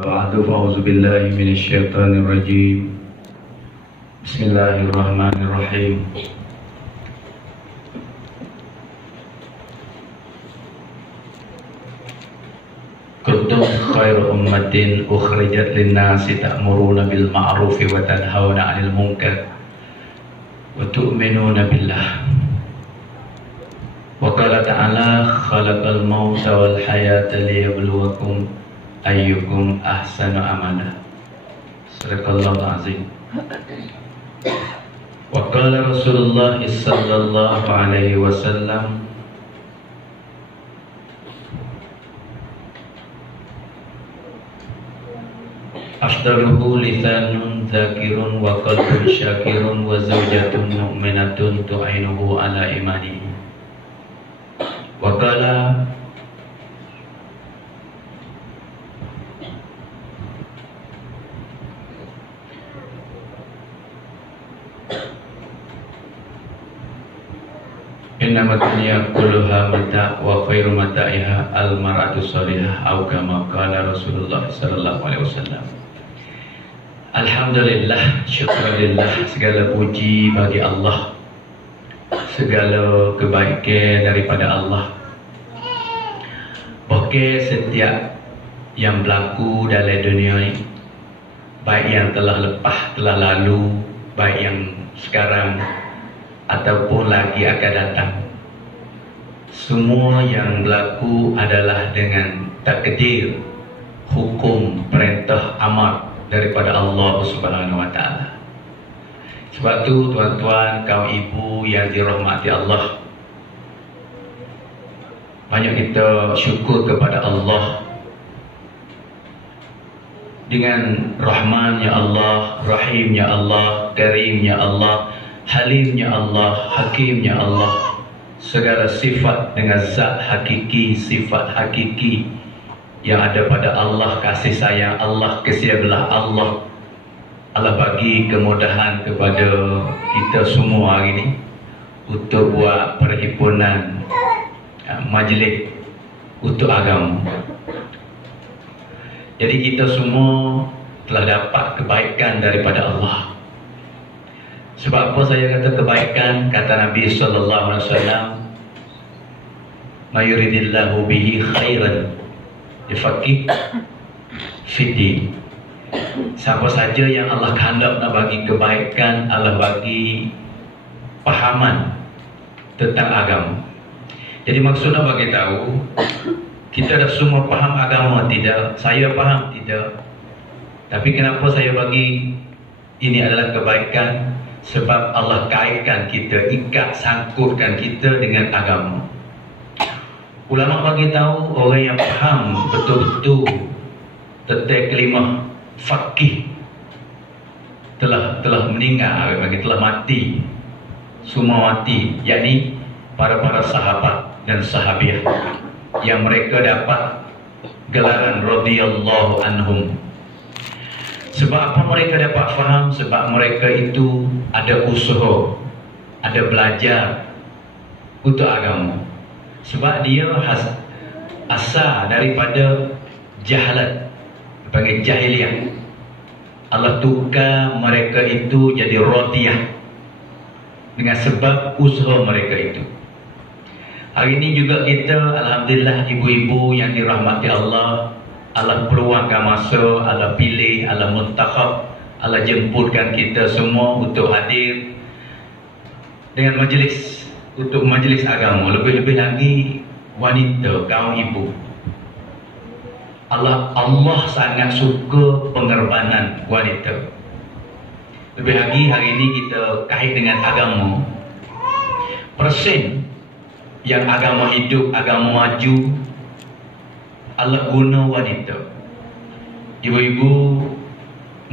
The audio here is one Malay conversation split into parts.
بعد فأعوذ بالله من الشيطان الرجيم. بسم الله الرحمن الرحيم. كنتم خير أمة أخرجت للناس تأمرون بالمعروف وتنهون عن المنكر وتؤمنون بالله. وقال تعالى خلق الموت والحياة ليبلوكم أيكم أحسن عملا. صدق الله العظيم. وقال رسول الله صلى الله عليه وسلم أفضله لسان ذاكر وقلب شاكر وزوجة مؤمنة تعينه على إيمانه. وقال إنما الدنيا كلها متاع وخير متاعها المرأة الصالحة أو كما قال رسول الله صلى الله عليه وسلم. Alhamdulillah, syukurillah, segala puji bagi Allah, segala kebaikan daripada Allah. Pokok setiap yang berlaku dalam dunia ini, baik yang telah lepas, telah lalu, baik yang sekarang ataupun lagi akan datang, semua yang berlaku adalah dengan takdir, hukum, perintah, amar daripada Allah Subhanahu wa taala. Sebab tu tuan-tuan, kaum ibu yang dirahmati Allah, banyak kita syukur kepada Allah dengan rahmannya Allah, rahimnya Allah, karimnya Allah, halimnya Allah, hakimnya Allah. Segala sifat dengan zat hakiki, sifat hakiki yang ada pada Allah, kasih sayang Allah, kesia belah Allah. Allah bagi kemudahan kepada kita semua hari ini untuk buat perhimpunan majlis untuk agama. Jadi kita semua telah dapat kebaikan daripada Allah. Sebab apa saya kata kebaikan? Kata Nabi sallallahu alaihi wasallam, "Ma yuridillahu bihi khairan yufaqih fiddin." Siapa saja yang Allah kehendak nak bagi kebaikan, Allah bagi pahaman tentang agama. Jadi maksudnya bagi tahu kita dah semua faham agama tidak? Saya faham tidak? Tapi kenapa saya bagi ini adalah kebaikan? Sebab Allah kaitkan kita, ikat sangkutkan kita dengan agama. Ulama bagi tahu orang yang faham betul-betul tentang kalimah faqih telah meninggal, telah mati, semua mati, yakni para sahabat dan sahabiah yang mereka dapat gelaran radhiyallahu anhum. Sebab apa mereka dapat faham? Sebab mereka itu ada usaha, ada belajar untuk agama. Sebab dia asal daripada jahalat, dipanggil jahiliyah. Allah tukar mereka itu jadi radiyah dengan sebab usaha mereka itu. Hari ini juga kita, alhamdulillah, ibu-ibu yang dirahmati Allah, Allah peluangkan masa, Allah pilih, Allah muntakhab, Allah jemputkan kita semua untuk hadir dengan majlis, untuk majlis agama. Lebih-lebih lagi wanita, kaum ibu. Allah sangat suka pengorbanan wanita. Lebih lagi hari ini kita kait dengan agama. Persen yang agama hidup, agama maju, Allah guna wanita. Ibu-ibu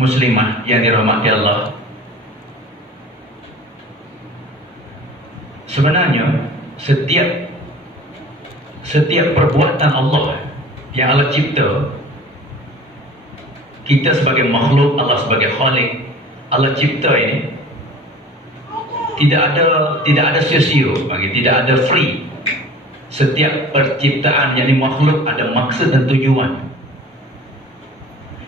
muslimah yang dirahmati Allah, sebenarnya setiap perbuatan Allah yang Allah cipta, kita sebagai makhluk, Allah sebagai khalik, Allah cipta ini tidak ada sia-sia, tidak ada free. Setiap perciptaan, yakni makhluk, ada maksud dan tujuan.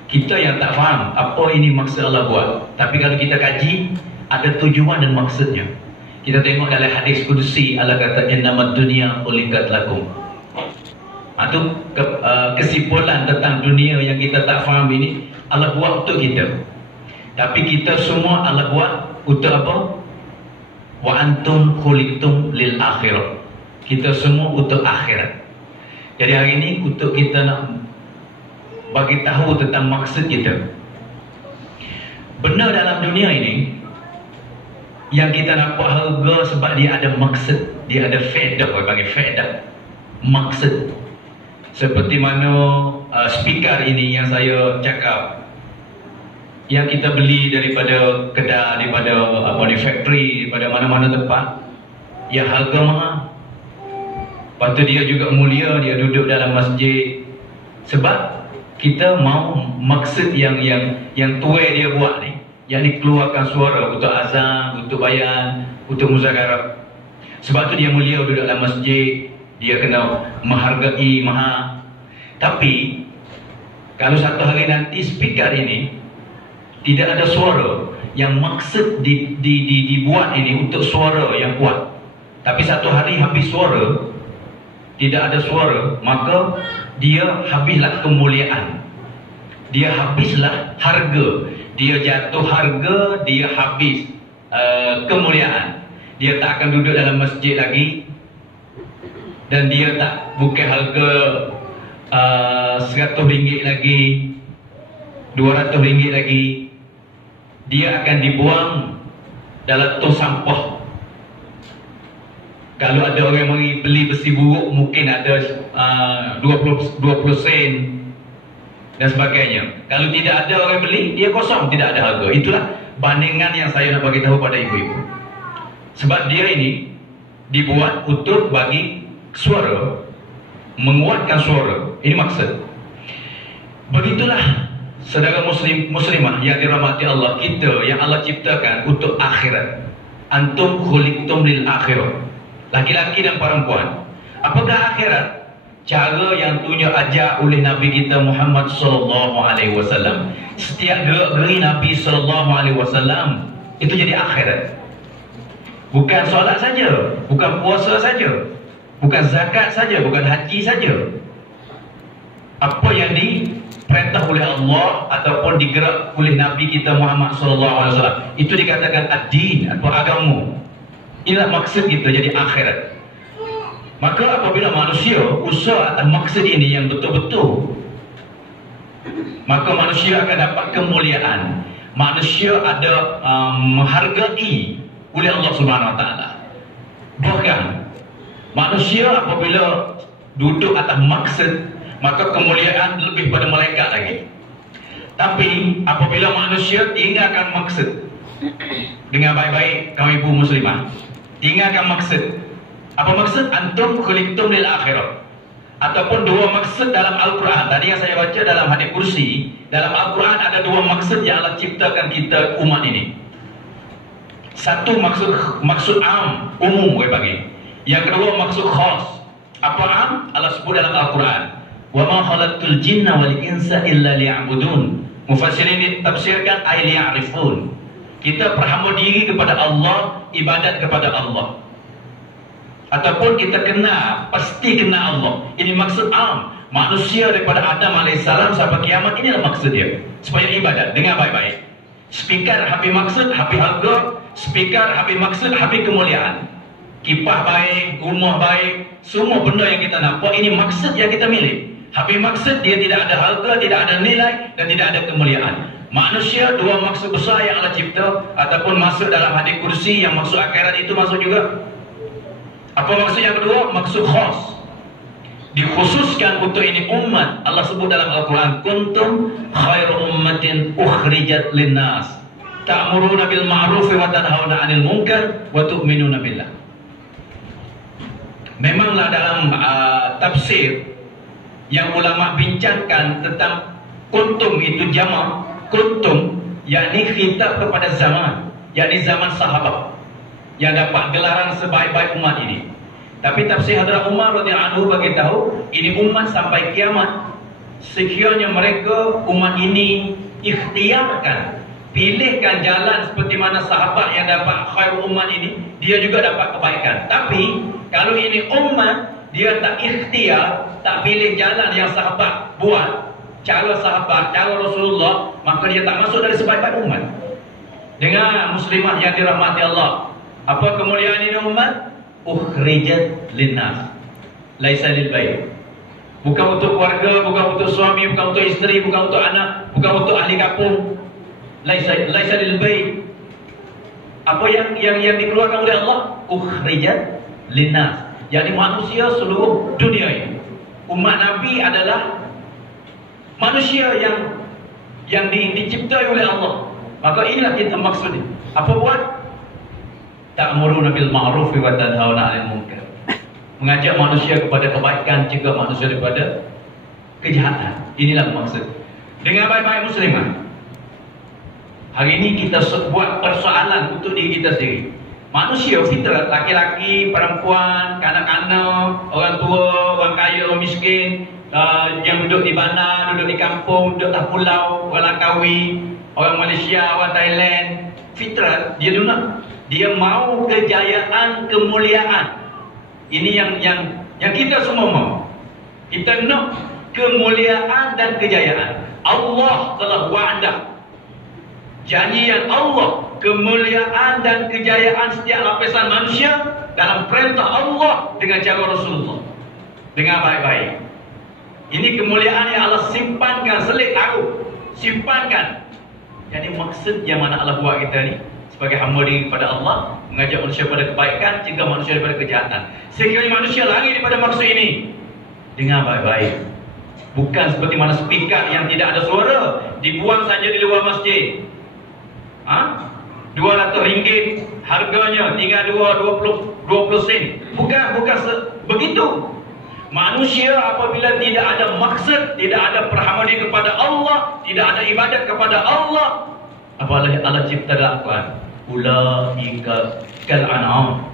Kita yang tak faham apa ini maksud Allah buat. Tapi kalau kita kaji, ada tujuan dan maksudnya. Kita tengok dalam hadis kudusi, Allah kata innamad dunya khuliqat lakum. Itu kesimpulan tentang dunia yang kita tak faham ini, Allah buat untuk kita. Tapi kita semua Allah buat untuk apa? Wa antum khuliqtum lil akhirah. Kita semua untuk akhirat. Jadi hari ini untuk kita nak bagi tahu tentang maksud kita. Benar dalam dunia ini yang kita nampak harga sebab dia ada maksud, dia ada faedah, orang panggil faedah, maksud. Seperti mana speaker ini yang saya cakap, yang kita beli daripada kedai, daripada factory, daripada mana-mana tempat, yang harga mahal. Lepas tu dia juga mulia, dia duduk dalam masjid. Sebab kita mau maksud yang tuai dia buat ni, yang dikeluarkan suara untuk azan, untuk bayan, untuk muzakarah. Sebab tu dia mulia duduk dalam masjid, dia kena menghargai mahal. Tapi kalau satu hari nanti speaker ini tidak ada suara, yang maksud dibuat ini untuk suara yang kuat, tapi satu hari habis suara, tidak ada suara, maka dia habislah kemuliaan, dia habislah harga, dia jatuh harga, dia habis kemuliaan. Dia tak akan duduk dalam masjid lagi, dan dia tak bukan harga RM100 lagi, RM200 lagi. Dia akan dibuang dalam tong sampah. Kalau ada orang mari beli besi buruk, mungkin ada 20 sen dan sebagainya. Kalau tidak ada orang beli, dia kosong, tidak ada harga. Itulah bandingan yang saya nak bagi tahu pada ibu-ibu. Sebab dia ini dibuat untuk bagi suara, menguatkan suara. Ini maksud. Begitulah saudara muslimah yang dirahmati Allah, kita yang Allah ciptakan untuk akhirat. Antum khuliqtum lil akhirah. Laki-laki dan perempuan. Apakah akhirat? Cara yang tunjuk ajar oleh Nabi kita Muhammad sallallahu alaihi wasallam. Setiap gerak-geri Nabi sallallahu alaihi wasallam itu jadi akhirat. Bukan solat saja, bukan puasa saja, bukan zakat saja, bukan haji saja. Apa yang diperintah oleh Allah ataupun digerak oleh Nabi kita Muhammad sallallahu alaihi wasallam, itu dikatakan ad-din atau agama. Inilah maksud kita jadi akhirat. Maka apabila manusia usaha atas maksud ini yang betul-betul, maka manusia akan dapat kemuliaan. Manusia ada menghargai oleh Allah Subhanahu Wa Taala. Bahkan manusia apabila duduk atas maksud, maka kemuliaan lebih pada malaikat lagi. Tapi apabila manusia tinggalkan maksud, dengan baik-baik kaum ibu muslimah, tinggalkan maksud. Apa maksud? Antum khuliqtum lil akhirah. Ataupun dua maksud dalam Al-Quran. Tadi yang saya baca dalam hadis kursi, dalam Al-Quran ada dua maksud yang Allah ciptakan kita umat ini. Satu maksud am, umum boleh bagi. Yang kedua maksud khas. Apa am? Allah sebut dalam Al-Quran, wa ma khalaqtul jinna wal insa illa liya'budun. Mufassirin tafsirkan ay liya'rifun. Kita berhamba diri kepada Allah, ibadat kepada Allah. Ataupun kita pasti kena Allah. Ini maksud am. Manusia daripada Adam AS sampai kiamat, inilah maksud dia. Supaya ibadat, dengar baik-baik. Speaker habis maksud, habis harga. Speaker habis maksud, habis kemuliaan. Kipas baik, rumah baik, semua benda yang kita nampak, ini maksud yang kita milik. Habis maksud, dia tidak ada harga, tidak ada nilai, dan tidak ada kemuliaan. Manusia dua maksud besar yang Allah cipta, ataupun masuk dalam hadis kursi yang maksud akhirat itu masuk juga. Apa maksud yang kedua? Maksud khas, dikhususkan untuk ini umat. Allah sebut dalam Al-Quran, kuntum khairu ummatin ukhrijat linnas ta'muruna bil ma'ruf wa tanhauna 'anil munkar wa tu'minuna billah. Memanglah dalam tafsir yang ulama bincangkan tentang kuntum itu jamak kuntum, yakni khitab kepada zaman, yakni zaman sahabat yang dapat gelaran sebaik-baik umat ini. Tapi tafsir Hadrat Umar radhiyallahu anhu bagi tahu ini umat sampai kiamat. sekiranya mereka umat ini ikhtiarkan, pilihkan jalan seperti mana sahabat yang dapat khair umat ini, dia juga dapat kebaikan. Tapi kalau ini umat dia tak ikhtiar, tak pilih jalan yang sahabat buat, cara sahabat, cara Rasulullah, maka dia tak masuk dari sebaik-baik umat. Dengar muslimat yang dirahmati Allah, apa kemuliaan ini umat? Ukhrijat linnas, laisa lil bait. Bukan untuk keluarga, bukan untuk suami, bukan untuk isteri, bukan untuk anak, bukan untuk ahli kampung. Laisa lil bait. Apa yang dikeluarkan oleh Allah? Ukhrijat linnas, yakni manusia seluruh dunia ini. Umat Nabi adalah manusia yang diciptai oleh Allah. Maka inilah kita maksudnya. Apa buat? Ta'muruna bil ma'ruf wa tanhauna 'anil munkar. Mengajak manusia kepada kebaikan, cegah manusia daripada kejahatan. Inilah maksud. Dengan baik-baik musliman, hari ini kita buat persoalan untuk diri kita sendiri. Manusia fitrah, laki-laki, perempuan, kanak-kanak, orang tua, orang kaya, orang miskin, yang duduk di bandar, duduk di kampung, duduk di pulau, orang Langkawi, orang Malaysia, orang Thailand. Fitrah dia dengar, dia mau kejayaan, kemuliaan. Ini yang kita semua mau. Kita nak kemuliaan dan kejayaan. Allah telah wa'dah, janjian Allah, kemuliaan dan kejayaan setiap lapisan manusia dalam perintah Allah dengan cara Rasulullah. Dengan baik-baik. Ini kemuliaan yang Allah simpankan, selit taruh, simpankan. Jadi maksud yang mana Allah buat kita ni sebagai hamba diri kepada Allah, mengajak manusia pada kebaikan, cegah manusia daripada kejahatan. Sekiranya manusia lari daripada maksud ini, dengar baik-baik. Bukan seperti mana speaker yang tidak ada suara, dibuang saja di luar masjid. RM200 harganya, tinggal 20 sen. Bukan begitu. Manusia apabila tidak ada maksud, tidak ada perhamadi kepada Allah, tidak ada ibadat kepada Allah, apalagi Allah cipta dalam Al-Quran, ulaika kal an'am,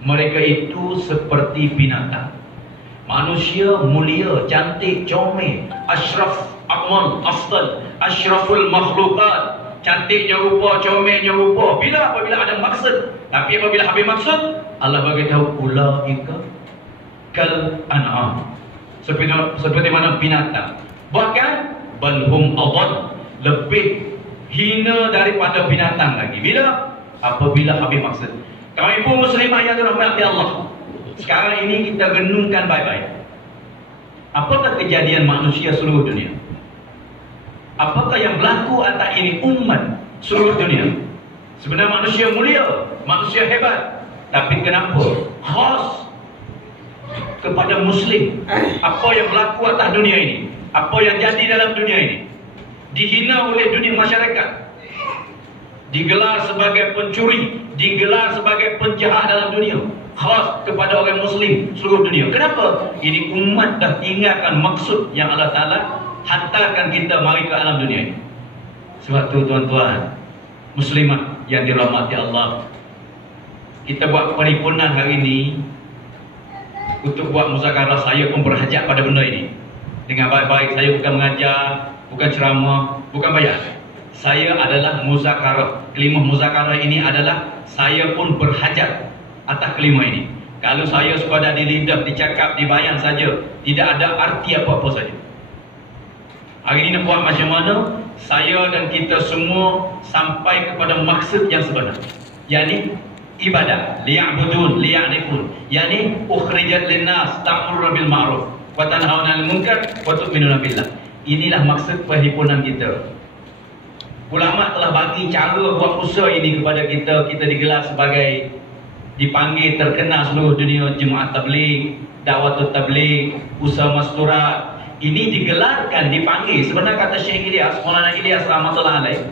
mereka itu seperti binatang. Manusia mulia, cantik, comel, ashraf, akmal, afdal, ashraful makhlukat, cantiknya rupa, comelnya rupa. Apabila ada maksud. Tapi apabila habis maksud, Allah bagi tahu ulaika kal an'am, seperti mana binatang. Bahkan balhum adall, lebih hina daripada binatang lagi. Apabila habis maksud. Kamu ibu muslimah yang dirahmati Allah, sekarang ini kita renungkan baik-baik. Apakah kejadian manusia seluruh dunia? Apakah yang berlaku atas ini umat seluruh dunia? Sebenarnya manusia mulia, manusia hebat. Tapi kenapa khas kepada Muslim? Apa yang berlaku atas dunia ini? Apa yang jadi dalam dunia ini? Dihina oleh dunia masyarakat, digelar sebagai pencuri, digelar sebagai penjahat dalam dunia, khas kepada orang Muslim seluruh dunia. Kenapa? Ini umat dah tinggalkan maksud yang Allah Ta'ala hantarkan kita mari ke alam dunia ini. Sebab tu tuan-tuan muslimat yang dirahmati Allah, kita buat paripurna hari ini untuk buat muzakarah. Saya pun berhajat pada benda ini. Dengan baik-baik, saya bukan mengajar, bukan ceramah, bukan bayar. Saya adalah muzakarah. Kelimah muzakarah ini adalah saya pun berhajat atas kelimah ini. Kalau saya sekadar di lidah, dicakap, dibayang saja, tidak ada arti apa-apa saja. Hari ini nak buat macam mana saya dan kita semua sampai kepada maksud yang sebenar, yakni ibadah, liya'budun, liya'rifun, yakni ukhrijat linnas, ta'muruna bil ma'ruf wa tanhauna 'anil munkar wa tu'minuna billah. Inilah maksud perhimpunan kita. Ulama telah bagi cara buat usaha ini kepada kita. Kita digelar sebagai, dipanggil terkenal seluruh dunia, Jemaat Tabligh, Da'watul Tabligh, Usaha Masturat. Ini digelarkan, dipanggil. Sebenarnya kata Syekh Ilyas, Maulana Ilyas rahmatullah alaih,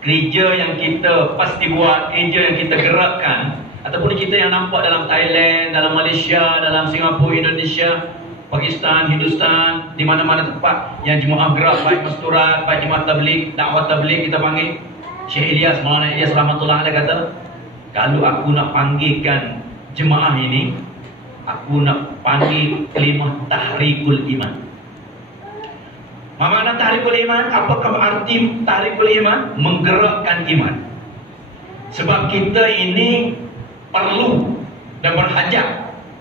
kerja yang kita pasti buat, kerja yang kita gerakkan, ataupun kita yang nampak dalam Thailand, dalam Malaysia, dalam Singapura, Indonesia, Pakistan, Hindustan, di mana-mana tempat yang jemaah gerak, baik Masturat, baik Jemaat Tabligh, Dakwah Tabligh, kita panggil. Syekh Ilyas, Maulana Ilyas rahmatullah alaih kata, kalau aku nak panggilkan jemaah ini, aku nak panggil kelimah tahrikul iman. Mana tahrikul iman? Apakah arti tahrikul iman? Menggerakkan iman. Sebab kita ini perlu dan berhajat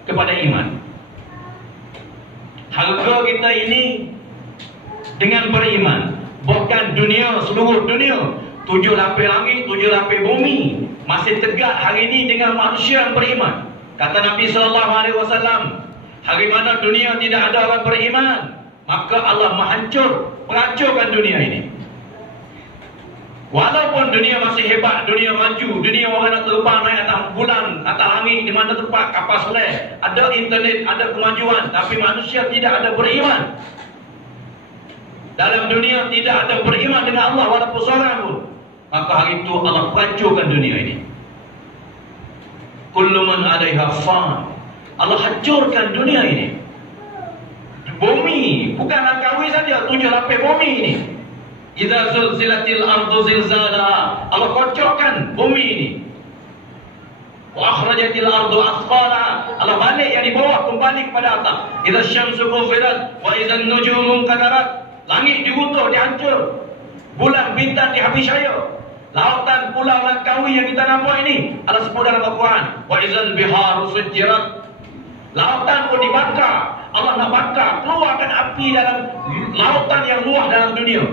kepada iman. Harga kita ini dengan beriman. Bahkan dunia, seluruh dunia, 7 lapis langit, 7 lapis bumi masih tegak hari ini dengan manusia yang beriman. Kata Nabi SAW, hari mana dunia tidak ada orang beriman, maka Allah menghancurkan dunia ini. Walaupun dunia masih hebat, dunia maju, dunia orang nak terbang naik atas bulan, atas langit, di mana tempat kapal selam, ada internet, ada kemajuan, tapi manusia tidak ada beriman. Dalam dunia tidak ada beriman dengan Allah walaupun seorang pun. Maka hari itu Allah hancurkan dunia ini. Kullu man 'alaiha fan. Allah hancurkan dunia ini. Bumi, bukan Langkawi saja, 7 lapis bumi ini. Idza zulzilatil ardu zilzalaha. Allah kocokkan bumi ini. Wa akhrajatil ardu athqalaha. Allah balik yang di bawah kembali kepada atas. Idza syamsu kufirat wa idza an-nujumu kadarat. Langit dibutuh, dihancur. Bulan bintang dihabis syaya. Lautan pulau Langkawi yang kita nampak ini Allah sebut dalam Al-Quran. Wa idzal biharu sujjirat. Lautan pun dibakar. Allah nak bakar, keluarkan api dalam lautan yang luas dalam dunia.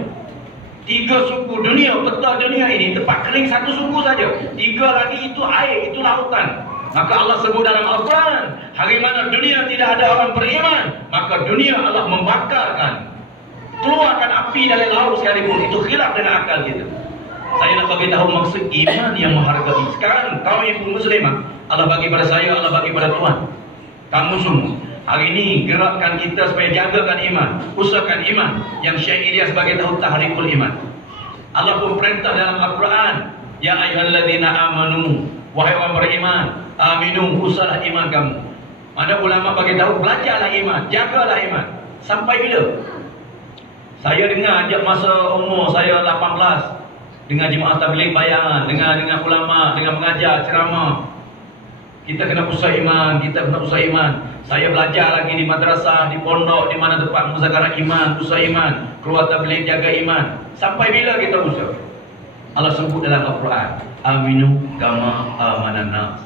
3 suku dunia, peta dunia ini, tempat kering 1 suku saja. 3 lagi itu air, itu lautan. Maka Allah sebut dalam Al-Quran, hari mana dunia tidak ada orang beriman, maka dunia Allah membakarkan, keluarkan api dari laut sekalipun. Itu khilaf dengan akal kita. Saya nak bagi tahu maksud iman yang menghargai. Sekarang kaum ibu muslimah, Allah bagi pada saya, Allah bagi pada Tuhan. Kamu semua hari ini gerakkan kita supaya jagakan iman, usahakan iman yang Syekh Ilyas bagi tahu tahrikul iman. Allah pun perintah dalam Al-Quran, ya ayyuhalladzina amanu, wahai orang beriman, aminu, usahalah iman kamu. Ada ulama bagi tahu, belajarlah iman, jagalah iman. Sampai bila? Saya dengar ajak masa umur saya 18, dengar jemaah tabligh bayangan, dengar ulama, dengar mengajar ceramah. Kita kena usaha iman, kita kena usaha iman. Saya belajar lagi di madrasah, di pondok, di mana tempat muzakarah iman, usaha iman, keluar tabligh, jaga iman. Sampai bila kita usaha? Allah sebut dalam Al-Quran, aminu kama amanan nas.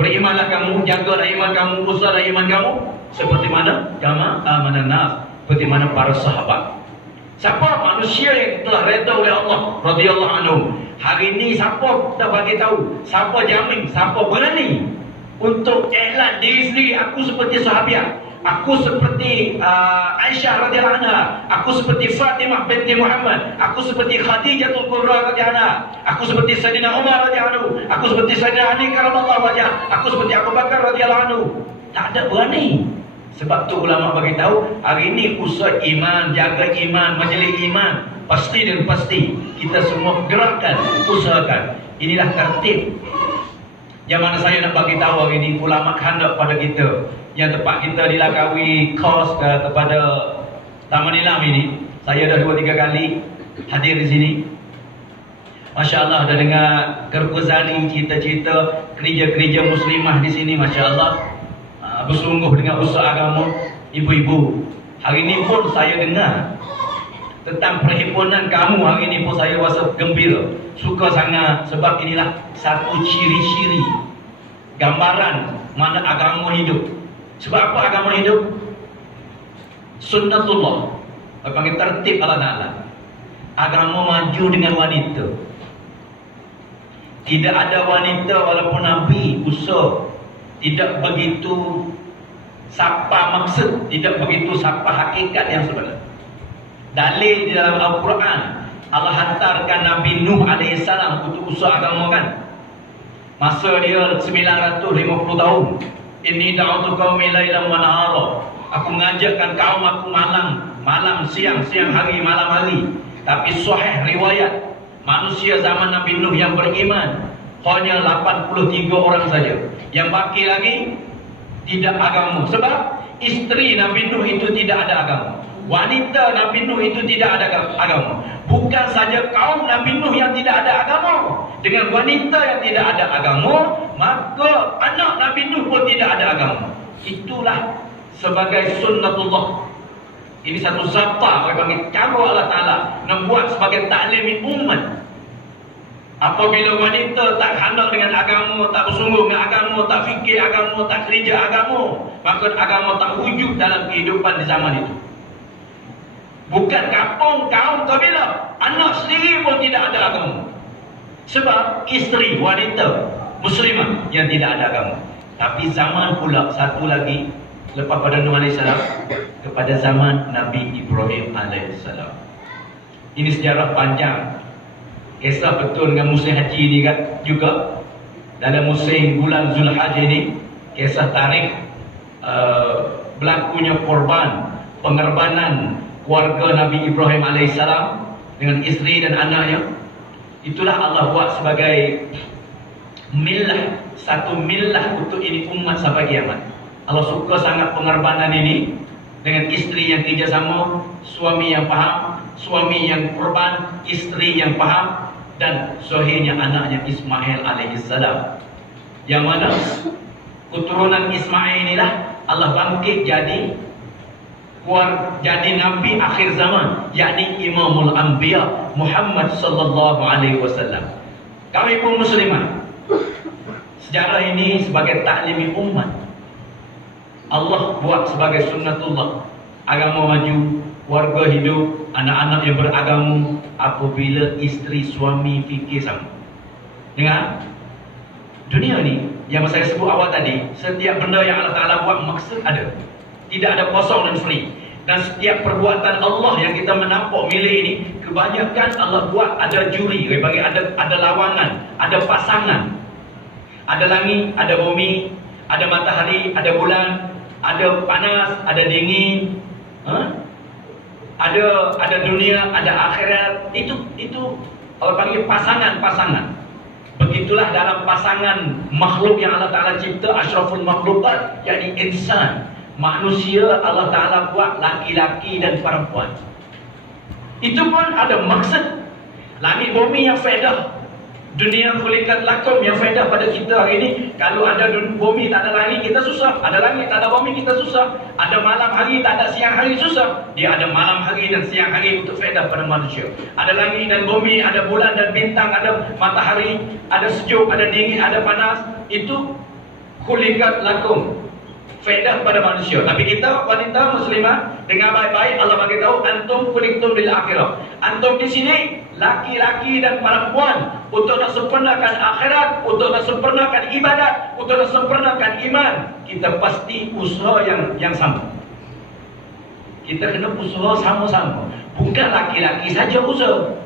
Berimanlah kamu, jagalah iman kamu, usahalah iman kamu seperti mana kama amanan nas, seperti mana para sahabat. Siapa manusia yang telah redha oleh Allah radhiyallahu anhu? Hari ini siapa tak bagi tahu? Siapa jamin? Siapa berani untuk iklan diri sendiri, aku seperti sahabiah, aku seperti Aisyah radhiyallahu anha, aku seperti Fatimah binti Muhammad, aku seperti Khadijatul Kubra radhiyallahu anha, aku seperti Sayyidina Umar radhiyallahu anhu, aku seperti Sayyidina Ali karramallahu wajhah, aku seperti Abu Bakar radhiyallahu anhu. Tak ada berani. Sebab tu ulama bagi tahu, hari ini usaha iman, jaga iman, majlis iman, pasti dan pasti kita semua gerakkan, usahakan. Inilah tertib yang mana saya nak bagi tahu hari ini. Ulama khandak pada kita yang tempat kita di Langkawi kos kepada Taman Ilam ini. Saya dah 2-3 kali hadir di sini. Masya Allah, dah dengar Kerkuzani cerita-cerita gereja-gereja muslimah di sini. Masya Allah, bersungguh dengan usaha agama ibu-ibu. Hari ini pun saya dengar tentang perhimpunan kamu. Hari ini pun saya rasa gembira, suka sangat. Sebab inilah satu ciri-ciri gambaran mana agama hidup. Sebab apa agama hidup? Sunnatullah, panggil tertib Allah Ta'ala. Agama maju dengan wanita. Tidak ada wanita walaupun Nabi usaha, tidak begitu sapa maksud, tidak begitu sapa hakikat yang sebenar. Dalil di dalam Al-Quran, Allah hantarkan Nabi Nuh AS untuk usaha agama kan. Masa dia 950 tahun. Inni da'utu qaumi lailan wa nahara. Aku mengajakkan kaum aku malam, siang hari, malam hari. Tapi sahih riwayat, manusia zaman Nabi Nuh yang beriman hanya 83 orang saja. Yang baki lagi tidak agama. Sebab isteri Nabi Nuh itu tidak ada agama. Wanita Nabi Nuh itu tidak ada agama. Bukan saja kaum Nabi Nuh yang tidak ada agama, dengan wanita yang tidak ada agama, maka anak Nabi Nuh pun tidak ada agama. Itulah sebagai sunnatullah. Ini satu zabta, orang panggil cara Allah Ta'ala membuat sebagai taklim umat. Apabila wanita tak hendak dengan agama, tak bersungguh dengan agama, tak fikir agama, tak kerja agama, maka agama tak wujud dalam kehidupan di zaman itu. Bukan kampung, kaum, kabilah, anak sendiri pun tidak ada agama. Sebab isteri, wanita, muslimah yang tidak ada agama. Tapi zaman pula satu lagi, lepas pada Nuh AS, kepada zaman Nabi Ibrahim AS. Ini sejarah panjang. Kisah betul dengan musim haji ini juga. Dalam musim bulan Zulhajj ini, kisah tarikh berlakunya korban pengorbanan keluarga Nabi Ibrahim AS dengan isteri dan anaknya. Itulah Allah buat sebagai millah, satu millah untuk ini umat sampai kiamat. Allah suka sangat pengorbanan ini dengan isteri yang kerjasama, suami yang faham, suami yang korban, isteri yang faham, dan sohirnya anaknya Ismail alaihissalam. Yang mana keturunan Ismail inilah Allah bangkit jadi Nabi akhir zaman, yakni Imamul Anbiya Muhammad sallallahu alaihi wasallam. Kami pun muslimah. Sejarah ini sebagai taklimi umat. Allah buat sebagai sunnatullah. Agama maju, warga hidup, anak-anak yang beragama apabila isteri suami fikir sama. Dengar? Dunia ni yang saya sebut awal tadi, setiap benda yang Allah Ta'ala buat maksud ada. Tidak ada kosong dan free. Dan setiap perbuatan Allah yang kita menampak milik ini, kebanyakan Allah buat ada juri, bagi ada lawangan, ada pasangan. Ada langit, ada bumi, ada matahari, ada bulan, ada panas, ada dingin, ada dunia, ada akhirat. Itu Allah panggil pasangan-pasangan. Begitulah dalam pasangan makhluk yang Allah Ta'ala cipta, asyraful makhlukat, yakni insan. Manusia Allah Ta'ala buat laki-laki dan perempuan. Itu pun ada maksud. Langit bumi yang faedah, dunia khuliqat lakum yang faedah pada kita hari ini. Kalau ada bumi tak ada langit, kita susah. Ada langit tak ada bumi, kita susah. Ada malam hari tak ada siang hari, susah. Dia ada malam hari dan siang hari untuk faedah pada manusia. Ada langit dan bumi, ada bulan dan bintang, ada matahari, ada sejuk, ada dingin, ada panas. Itu khuliqat lakum, faedah pada manusia. Tapi kita wanita muslimah, dengar baik-baik, Allah bagi tahu antum khuliqtum lil akhirah. Antum di sini laki-laki dan perempuan untuk nak sempurnakan akhirat, untuk nak sempurnakan ibadat, untuk nak sempurnakan iman. Kita pasti usaha yang sama. Kita kena usaha sama-sama. Bukan laki-laki saja usaha.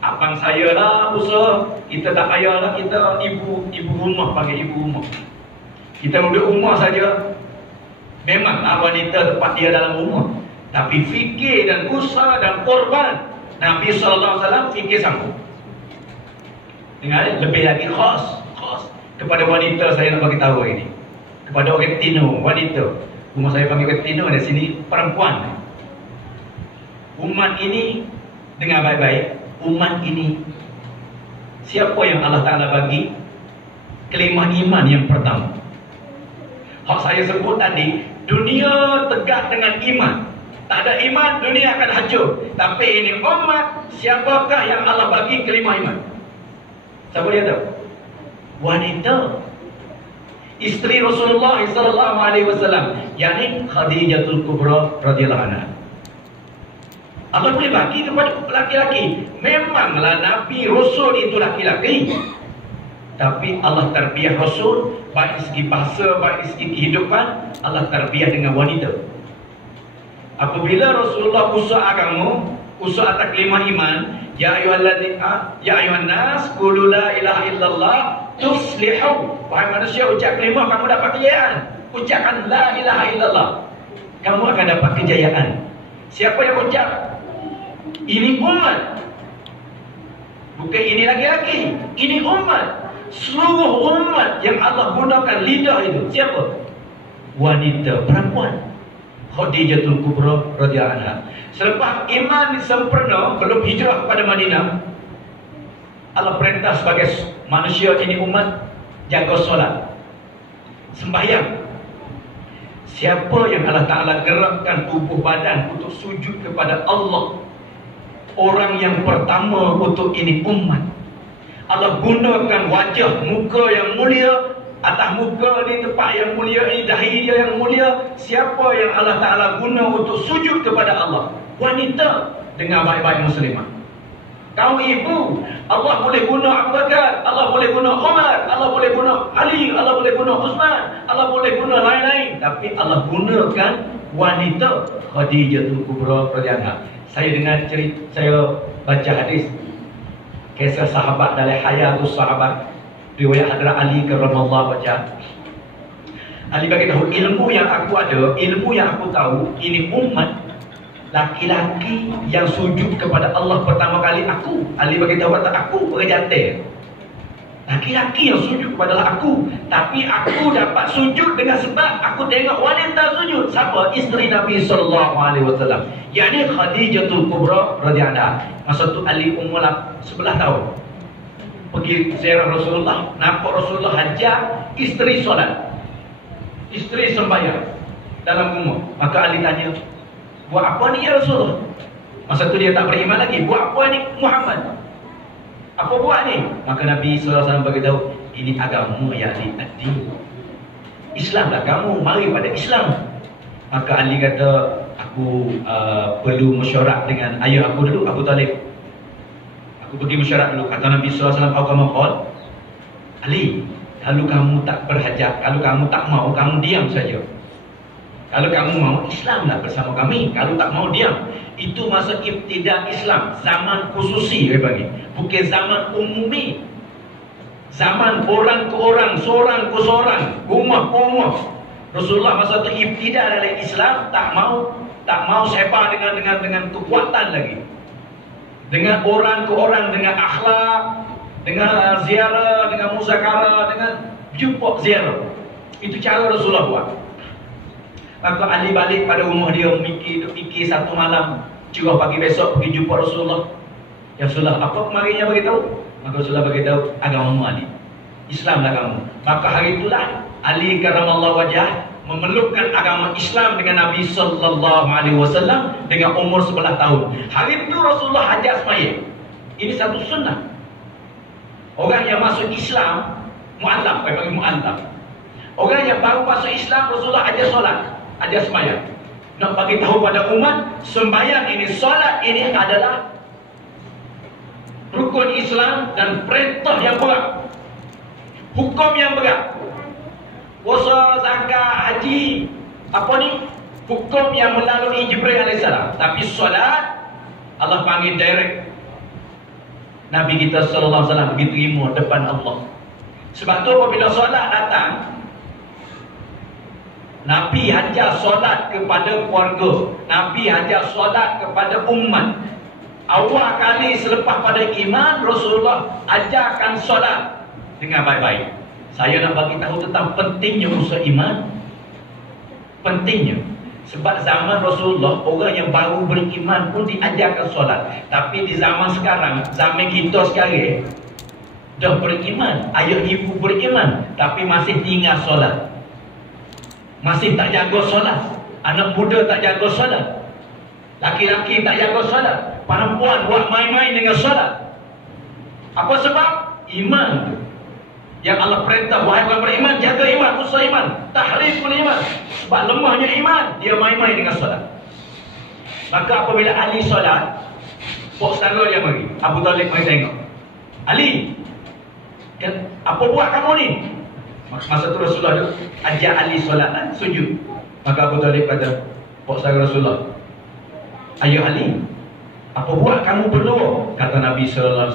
Abang saya lah usaha. Kita tak payahlah, kita ibu rumah, panggil ibu rumah. Kita duduk rumah saja. Memanglah wanita tempat dia dalam rumah, tapi fikir dan usaha dan korban Nabi SAW fikir sanggup. Dengar, lebih lagi khas kepada wanita. Saya nak bagi tahu ini kepada orang Tino, wanita. Rumah saya panggil orang Tino, di sini perempuan. Umat ini, dengar baik-baik, umat ini siapa yang Allah Ta'ala bagi kelima iman yang pertama. Hak saya sebut tadi, dunia tegak dengan iman. Tak ada iman, dunia akan hancur. Tapi ini umat, siapakah yang Allah bagi kelima iman? Siapa dia tahu? Wanita, isteri Rasulullah SAW, yakni Khadijatul Kubra radhiyallahu anha. Allah boleh bagi kepada laki-laki. Memanglah Nabi Rasul itu laki-laki, tapi Allah tarbiyah Rasul, baik dari segi bahasa, baik dari segi kehidupan, Allah tarbiyah dengan wanita. Apabila Rasulullah usaha agama, usaha atas kelima iman, ya ayuhan nas qulu la ilaha illallah tuflihu. Wahai manusia, ucap kelima, kamu dapat kejayaan. Ucapkan la ilaha illallah, kamu akan dapat kejayaan. Siapa yang ucap? Ini umat. Bukan ini laki-laki, ini umat. Seluruh umat yang Allah gunakan lidah itu siapa? Wanita, perempuan. Khadijatul Kubra radhiyallahu anha. Selepas iman sempurna, belum hijrah pada Madinah, Allah perintah sebagai manusia ini umat, jaga solat, sembahyang. Siapa yang Allah Ta'ala gerakkan tubuh badan untuk sujud kepada Allah, orang yang pertama untuk ini umat. Allah gunakan wajah, muka yang mulia, atas muka ni tempat yang mulia ni, dahi dia yang mulia. Siapa yang Allah Ta'ala guna untuk sujud kepada Allah? Wanita dengan baik-baik muslimah. Kaum ibu, Allah boleh guna Abu Bakar, Allah boleh guna Umar, Allah boleh guna Ali, Allah boleh guna Uthman, Allah boleh guna lain-lain. Tapi Allah gunakan wanita Khadijatul Kubra radhiyallahu anha. Saya dengar cerita, saya baca hadis kisah sahabat dari Hayatus Sahabat, riwayat Hadrat Ali karramallahu wajhah. Ali bagi tahu, ilmu yang aku ada, ilmu yang aku tahu, ini umat laki-laki yang sujud kepada Allah pertama kali aku. Ali bagi tahu kata aku berjantai. Laki-laki yang sujud kepada aku. Tapi aku dapat sujud dengan sebab aku tengok wanita sujud. Siapa? Isteri Nabi SAW, yakni Khadijatul Kubra radhiyallahu anha. Masa tu Ali umur 11 tahun. Pergi ziarah Rasulullah, nampak Rasulullah hajar isteri solat, isteri sembahyang dalam rumah. Maka Ali tanya, buat apa ni ya Rasulullah? Masa tu dia tak beriman lagi. Buat apa ni Muhammad? Apa buat ni? Maka Nabi SAW beritahu, ini agama ya Ali, ad-din. Islamlah kamu, mari pada Islam. Maka Ali kata, aku perlu mesyuarat dengan ayah aku dulu, Abu Talib. Aku pergi mesyuarat dulu. Kata Nabi SAW, Ali, kalau kamu tak berhajat, kalau kamu tak mau, kamu diam saja. Kalau kamu mau, Islamlah bersama kami. Kalau tak mau, diam. Itu masa ibtidah Islam, zaman khususi dia bagi, bukan zaman umumi. Zaman orang ke orang, seorang ke seorang, rumah ke rumah. Rasulullah masa itu ibtidah dalam Islam, tak mau sebar dengan kekuatan lagi. Dengan orang ke orang, dengan akhlak, dengan ziarah, dengan muzakarah, dengan jumpa ziarah. Itu cara Rasulullah buat. Maka Ali balik pada rumah dia, fikir satu malam, curah pagi besok pergi jumpa Rasulullah. Ya Rasulullah, apa kemarinnya beritahu? Maka Rasulullah beritahu, agamamu Ali, Islamlah kamu. Maka hari itulah Ali karramallahu wajhah memelukkan agama Islam dengan Nabi SAW dengan umur 11 tahun. Hari itu Rasulullah hajar sembahyang. Ini satu sunnah. Orang yang masuk Islam mu'allaf, bagi mu'allaf. Orang yang baru masuk Islam, Rasulullah ajar solat, ajar sembahyang. Nak bagi tahu pada umat, sembahyang ini, solat ini adalah rukun Islam dan perintah yang berat, hukum yang berat. Puasa, zakat, haji, apa ni? Hukum yang melalui Jibril AS. Tapi solat, Allah panggil direct. Nabi kita SAW diterima depan Allah. Sebab tu apabila solat datang, Nabi ajar solat kepada keluarga, Nabi ajar solat kepada umat. Awal kali selepas pada iman, Rasulullah ajarkan solat dengan baik-baik. Saya nak bagi tahu tentang pentingnya usaha iman. Pentingnya. Sebab zaman Rasulullah, orang yang baru beriman pun diajarkan solat. Tapi di zaman sekarang, zaman kita sekarang, dah beriman, ayah ibu beriman, tapi masih tinggal solat, masih tak jaga solat. Anak muda tak jaga solat, laki-laki tak jaga solat, perempuan buat main-main dengan solat. Apa sebab? Iman tu yang Allah perintah, wahai orang beriman, jaga iman, usaha iman, tahriful iman. Sebab lemahnya iman, dia main-main dengan solat. Maka apabila Ali solat, pok saudara dia mari, Abu Talib mari tengok, Ali, apa buat kamu ni? Masa tu Rasulullah tu ajar Ali solat, sujud. Maka Abu Talib kata, pok saudara Rasulullah, ayah Ali, apa buat kamu berdoa? Kata Nabi SAW,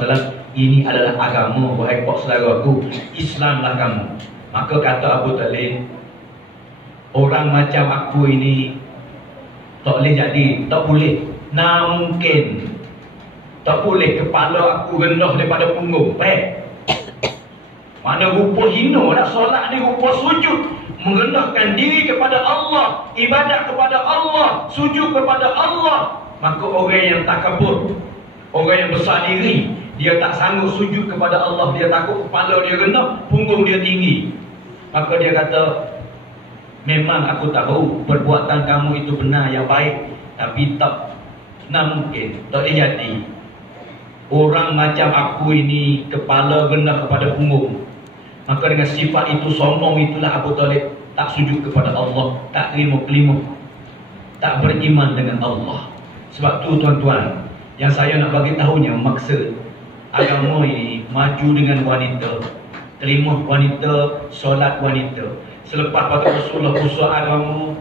ini adalah agama, wahai pok saudaraku, Islamlah kamu. Maka kata Abu Talib, orang macam aku ini tak boleh jadi, tak boleh, nah mungkin tak boleh. Kepala aku rendah daripada punggung. Mana rupa hina nak solat ni, rupa sujud, merendahkan diri kepada Allah, ibadat kepada Allah, sujud kepada Allah. Maka orang yang takabur, orang yang besar diri, dia tak sanggup sujud kepada Allah. Dia takut kepala dia rendah, punggung dia tinggi. Maka dia kata, Memang aku tahu perbuatan kamu itu benar, yang baik, tapi tak mungkin, tak boleh jadi. Orang macam aku ini kepala rendah kepada punggung. Maka dengan sifat itu, sombong itulah Abu Talib tak sujud kepada Allah, tak terima kelima, tak beriman dengan Allah. Sebab tu tuan-tuan, yang saya nak bagi tahunya, maksud agama ini maju dengan wanita, terima wanita, solat wanita. Selepas pada Rasulullah usaha agama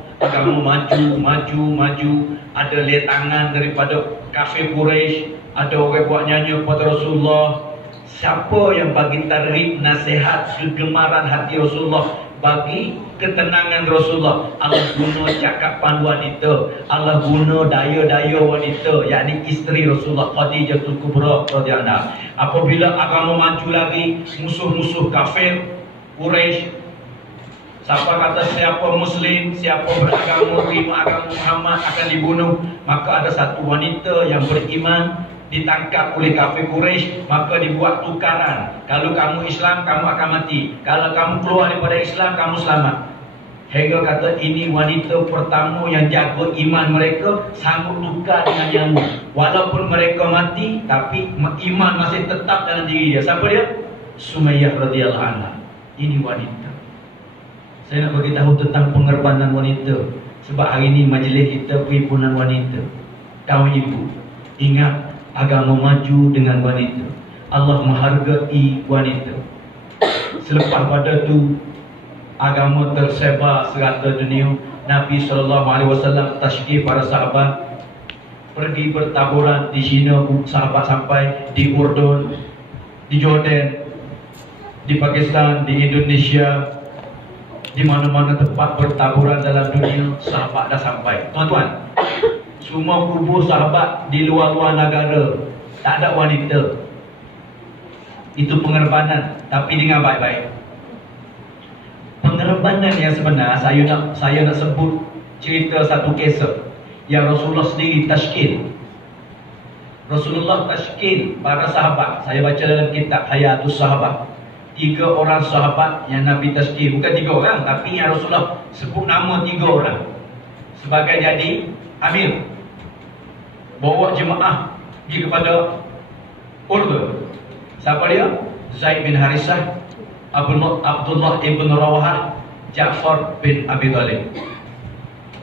maju. Ada lihat tangan daripada kafir Quraisy, ada orang buat nyanyi kepada Rasulullah. Siapa yang bagi tarikh, nasihat, kegemaran hati Rasulullah, bagi ketenangan Rasulullah? Allah guna cakapan wanita, Allah guna daya-daya wanita, yakni isteri Rasulullah, Khadijatul Kubra radhiyallahu anha. Apabila agama maju lagi, musuh-musuh kafir Quraisy, siapa kata siapa Muslim, siapa beragama, terima agama Muhammad akan dibunuh. Maka ada satu wanita yang beriman ditangkap oleh kafir Quraisy, maka dibuat tukaran. Kalau kamu Islam, kamu akan mati. Kalau kamu keluar daripada Islam, kamu selamat. Hegel kata ini wanita pertama yang jaga iman mereka, sanggup tukar dengan nyawa. Walaupun mereka mati, tapi iman masih tetap dalam diri dia. Siapa dia? Sumayyah radhiyallahu anha. Ini wanita. Saya nak beritahu tentang pengorbanan wanita. Sebab hari ini majlis kita perhimpunan wanita. Kaum ibu, ingat agama maju dengan wanita. Allah menghargai wanita. Selepas pada tu agama tersebar serata dunia. Nabi SAW tashkir para sahabat, pergi bertaburan di China, sahabat sampai di Urdun, di Jordan, di Pakistan, di Indonesia, di mana-mana tempat bertaburan dalam dunia, sahabat dah sampai. Tuan-tuan, semua kubur sahabat di luar-luar negara, tak ada wanita. Itu pengorbanan, tapi dengar baik-baik. Pengorbanan yang sebenar, saya nak sebut cerita satu kisah yang Rasulullah sendiri tashkil. Rasulullah tashkil para sahabat. Saya baca dalam kitab Hayatus Sahabat. 3 orang sahabat yang Nabi tazkir. Bukan 3 orang, tapi yang Rasulullah sebut nama 3 orang sebagai jadi amir, bawa jemaah pergi kepada Urdun. Siapa dia? Zaid bin Harisah, Abdullah ibn Rawahah, Ja'far bin Abi Talib.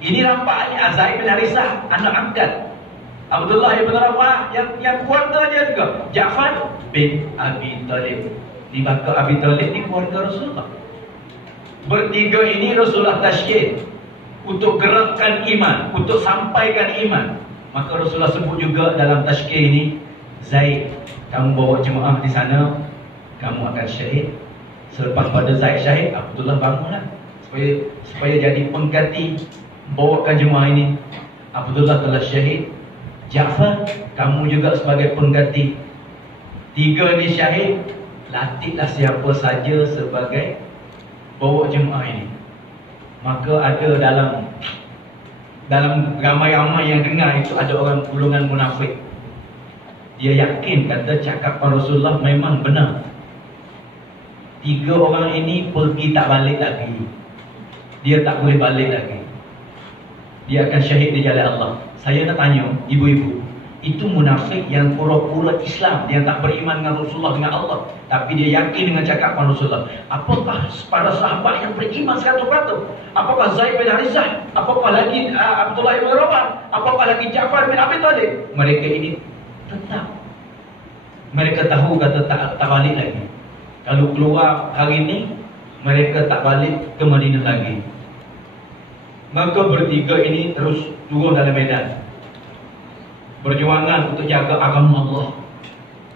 Ini nampaknya Zaid bin Harisah anak angkat Abdullah ibn Rawahah, yang keluarganya juga Ja'far bin Abi Talib. Di maka Abi Talib ni keluarga Rasulullah. Bertiga ini Rasulullah tashkil untuk gerakkan iman, untuk sampaikan iman. Maka Rasulullah sebut juga dalam tashkil ini, Zaid, kamu bawa jemaah di sana, kamu akan syahid. Selepas pada Zaid syahid, Abdullah bangunlah supaya jadi pengganti bawakan jemaah ini. Abdullah telah syahid. Ja'far, kamu juga sebagai pengganti. 3 ni syahid, latihlah siapa saja sebagai bawa jemaah ini. Maka ada dalam ramai-ramai yang dengar itu ada orang golongan munafik. Dia yakin kata cakapan Rasulullah memang benar. 3 orang ini pergi tak balik lagi. Dia tak boleh balik lagi. Dia akan syahid di jalan Allah. Saya nak tanya ibu-ibu, itu munafik yang pura-pura Islam, dia tak beriman dengan Rasulullah, dengan Allah, tapi dia yakin dengan cakapan Rasulullah. Apakah para sahabat yang beriman 100%? Apakah Zaid bin Harisah? Apakah lagi Abdullah bin Rawah? Apakah lagi Ja'far bin Abi Talib? Mereka ini tetap, mereka tahu kata tak balik lagi. Kalau keluar hari ini, mereka tak balik ke Madinah lagi. Maka bertiga ini terus turun dalam medan berjuangan untuk jaga agama Allah.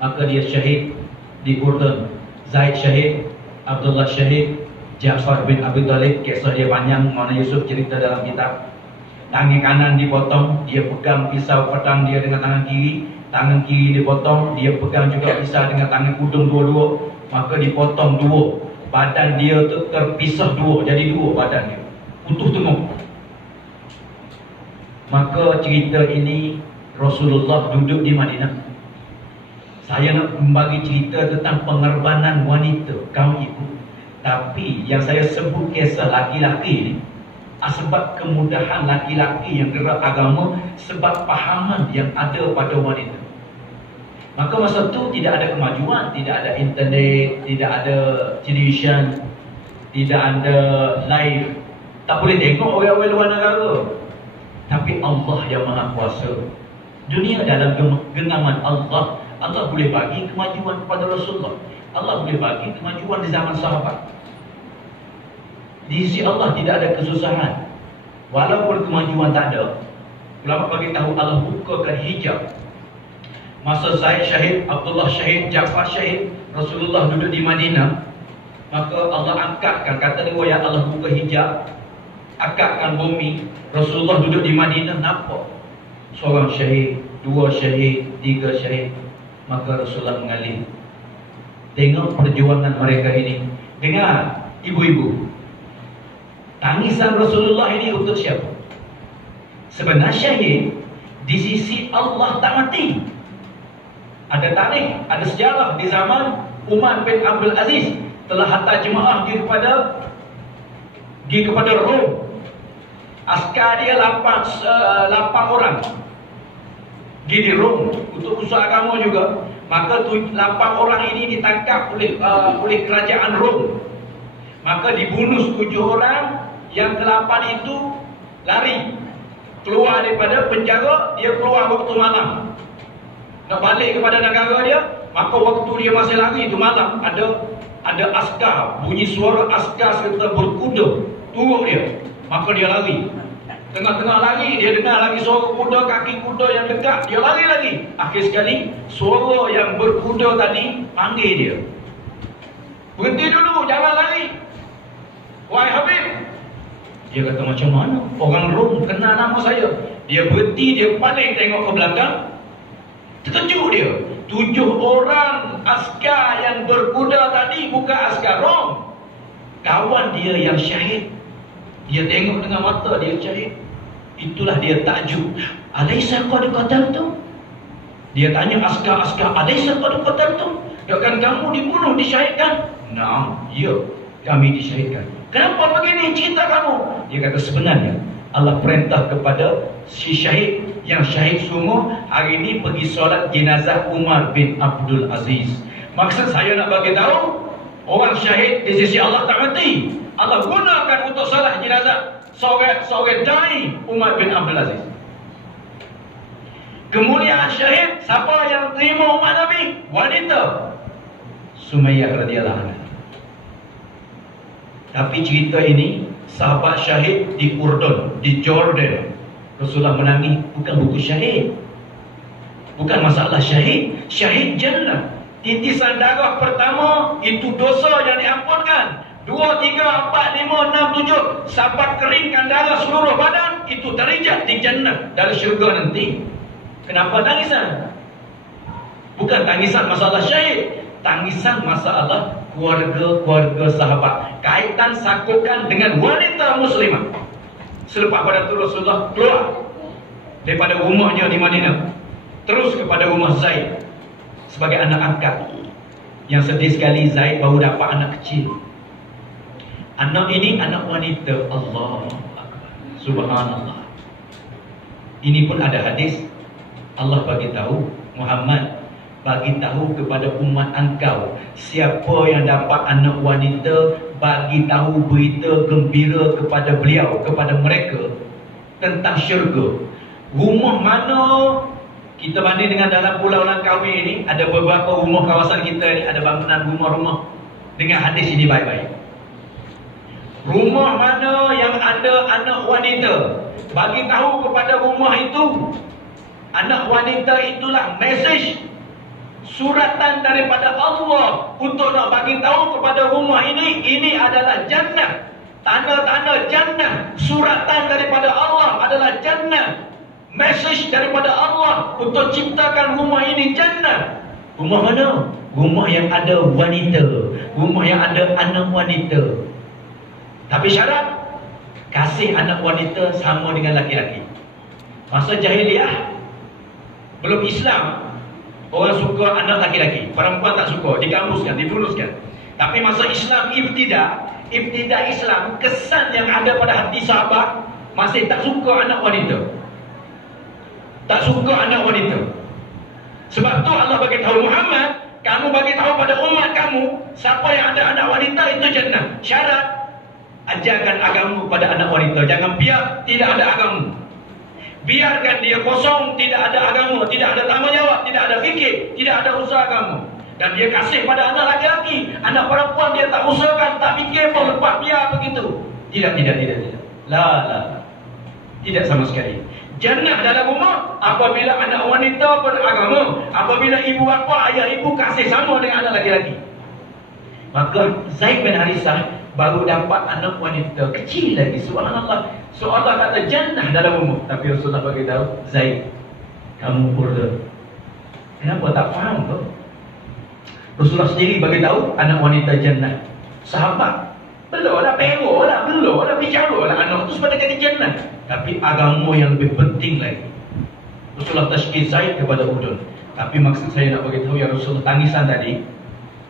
Maka dia syahid di Urdun. Zaid syahid, Abdullah syahid, Ja'far bin Abi Talib, kisah dia panjang, mana Yusuf cerita dalam kitab. Tangan kanan dipotong, dia pegang pisau pedang dia dengan tangan kiri. Tangan kiri dipotong, dia pegang juga pisau dengan tangan hudung dua-dua. Maka dipotong 2. Badan dia tu terpisah 2, jadi 2 badan dia, utuh tengok. Maka cerita ini Rasulullah duduk di Madinah. Saya nak membagi cerita tentang pengorbanan wanita, kaum ibu. Tapi yang saya sebut kisah laki-laki ni, sebab kemudahan laki-laki yang gerak agama, sebab pahaman yang ada pada wanita. Maka masa tu tidak ada kemajuan, tidak ada internet, tidak ada television, tidak ada live. Tak boleh tengok orang-orang luar negara. Tapi Allah yang Maha Kuasa. Dunia dalam genggaman Allah. Allah boleh bagi kemajuan kepada Rasulullah. Allah boleh bagi kemajuan di zaman sahabat. Di sisi Allah tidak ada kesusahan. Walaupun kemajuan tak ada, ulama bagi tahu Allah bukakan hijab. Masa Zaid syahid, Abdullah syahid, Ja'far syahid, Rasulullah duduk di Madinah, maka Allah angkatkan, kata riwayat Allah buka hijab, angkatkan bumi. Rasulullah duduk di Madinah, nampak seorang syahid, dua syahid, tiga syahid. Maka Rasulullah mengalih, tengok perjuangan mereka ini. Dengar ibu-ibu, tangisan Rasulullah ini untuk siapa? Sebenarnya syahid di sisi Allah tak mati. Ada tarikh, ada sejarah di zaman Umar bin Abdul Aziz telah hantar jemaah pergi kepada Rom. Askar dia 8 orang pergi di Rom untuk usaha agama juga. Maka 8 orang ini ditangkap oleh kerajaan Rom. Maka dibunuh 7 orang, yang ke-8 itu lari keluar daripada penjara. Dia keluar waktu malam nak balik kepada negara dia. Maka waktu dia masih lari itu malam, ada askar, bunyi suara askar serta berkuda turun dia. Maka dia lari. Tengah-tengah lari, dia dengar lagi suara kuda, kaki kuda yang dekat. Dia lari lagi. Akhir sekali, suara yang berkuda tadi panggil dia. Berhenti dulu, jangan lari. Wahai Habib. Dia kata, macam mana? Orang Rom kenal nama saya. Dia berhenti, dia paling tengok ke belakang. Terkejut dia. 7 orang askar yang berkuda tadi bukan askar Rom. Kawan dia yang syahid. Dia tengok dengan mata dia syahid. Itulah dia takjub. Alaisa qad qataltum? Dia tanya askar-askar, alaisa qad qataltum? Takkan kamu dibunuh, disyahidkan? Naam, ya, kami disyahidkan. Kenapa begini cerita kamu? Dia kata, sebenarnya Allah perintah kepada si syahid, yang syahid semua hari ini pergi solat jenazah Umar bin Abdul Aziz. Maksud saya nak bagi tahu, orang syahid di sisi Allah tak mati. Allah gunakan untuk solat jenazah seorang dai Umar bin Abdul Aziz. Kemuliaan syahid, siapa yang terima umat Nabi? Wanita Sumayyah radhiyallahu anha. Tapi cerita ini sahabat syahid di Urdun, di Jordan. Rasulullah menangis, bukan buku syahid, bukan masalah syahid. Syahid jannah. Titisan darah pertama itu dosa yang diampunkan. 2, 3, 4, 5, 6, 7 sahabat keringkan darah seluruh badan, itu darjat di jannah, dari syurga nanti. Kenapa tangisan? Bukan tangisan masalah syahid, tangisan masalah keluarga sahabat. Kaitan sakukan dengan wanita muslimah. Selepas pada itu Rasulullah keluar daripada rumahnya di Madinah, terus kepada rumah Zaid sebagai anak angkat. Yang sedih sekali, Zaid baru dapat anak kecil. Anak ini anak wanita. Allah Akbar, subhanallah. Ini pun ada hadis. Allah bagi tahu, Muhammad bagi tahu kepada umat engkau, siapa yang dapat anak wanita, bagi tahu berita gembira kepada beliau, kepada mereka tentang syurga. Rumah mana kita banding dengan dalam Pulau Langkawi ini, ada beberapa rumah kawasan kita ni, ada bangunan rumah-rumah. Dengan hadis ini baik-baik. Rumah mana yang ada anak wanita, bagi tahu kepada rumah itu, anak wanita itulah mesej, suratan daripada Allah untuk nak bagi tahu kepada rumah ini adalah jannah. Tanda-tanda jannah, suratan daripada Allah adalah jannah. Mesej daripada Allah untuk ciptakan rumah ini jannah. Rumah mana? Rumah yang ada wanita, rumah yang ada anak wanita. Tapi syarat, kasih anak wanita sama dengan laki-laki. Masa jahiliah, belum Islam, orang suka anak laki-laki, perempuan tak suka, dikamuskan, dibunuhkan. Tapi masa Islam ibtidah Islam, kesan yang ada pada hati sahabat masih tak suka anak wanita. Tak suka anak wanita. Sebab tu Allah bagi tahu Muhammad, kamu bagi tahu pada umat kamu, siapa yang ada anak wanita itu jannah. Syarat, ajarkan agama pada anak wanita. Jangan biar tidak ada agama. Biarkan dia kosong, tidak ada agama, tidak ada tanggungjawab, tidak ada fikir, tidak ada usaha agama. Dan dia kasih pada anak laki-laki, anak perempuan dia tak usahakan, tak fikir pun, lepas biar begitu. Tidak. La. Tidak sama sekali. Jannah dalam rumah apabila anak wanita beragama, apabila ibu bapa, ayah ibu kasih sama dengan anak laki-laki. Maka Zaid bin Harithah baru dapat anak wanita kecil lagi. Subhanallah. So Allah kata jannah dalam rumah, tapi Rasulullah bagi tahu, Zaid, kamu kurda. Kenapa tak faham tu? Rasulullah sendiri bagi tahu anak wanita jannah. Sahabat belum bicara lah anak tu sebab kata jannah. Tapi agama yang lebih penting lagi. Rasulullah tashkil Zaid kepada Udun. Tapi maksud saya nak bagi tahu yang Rasulullah tangisan tadi,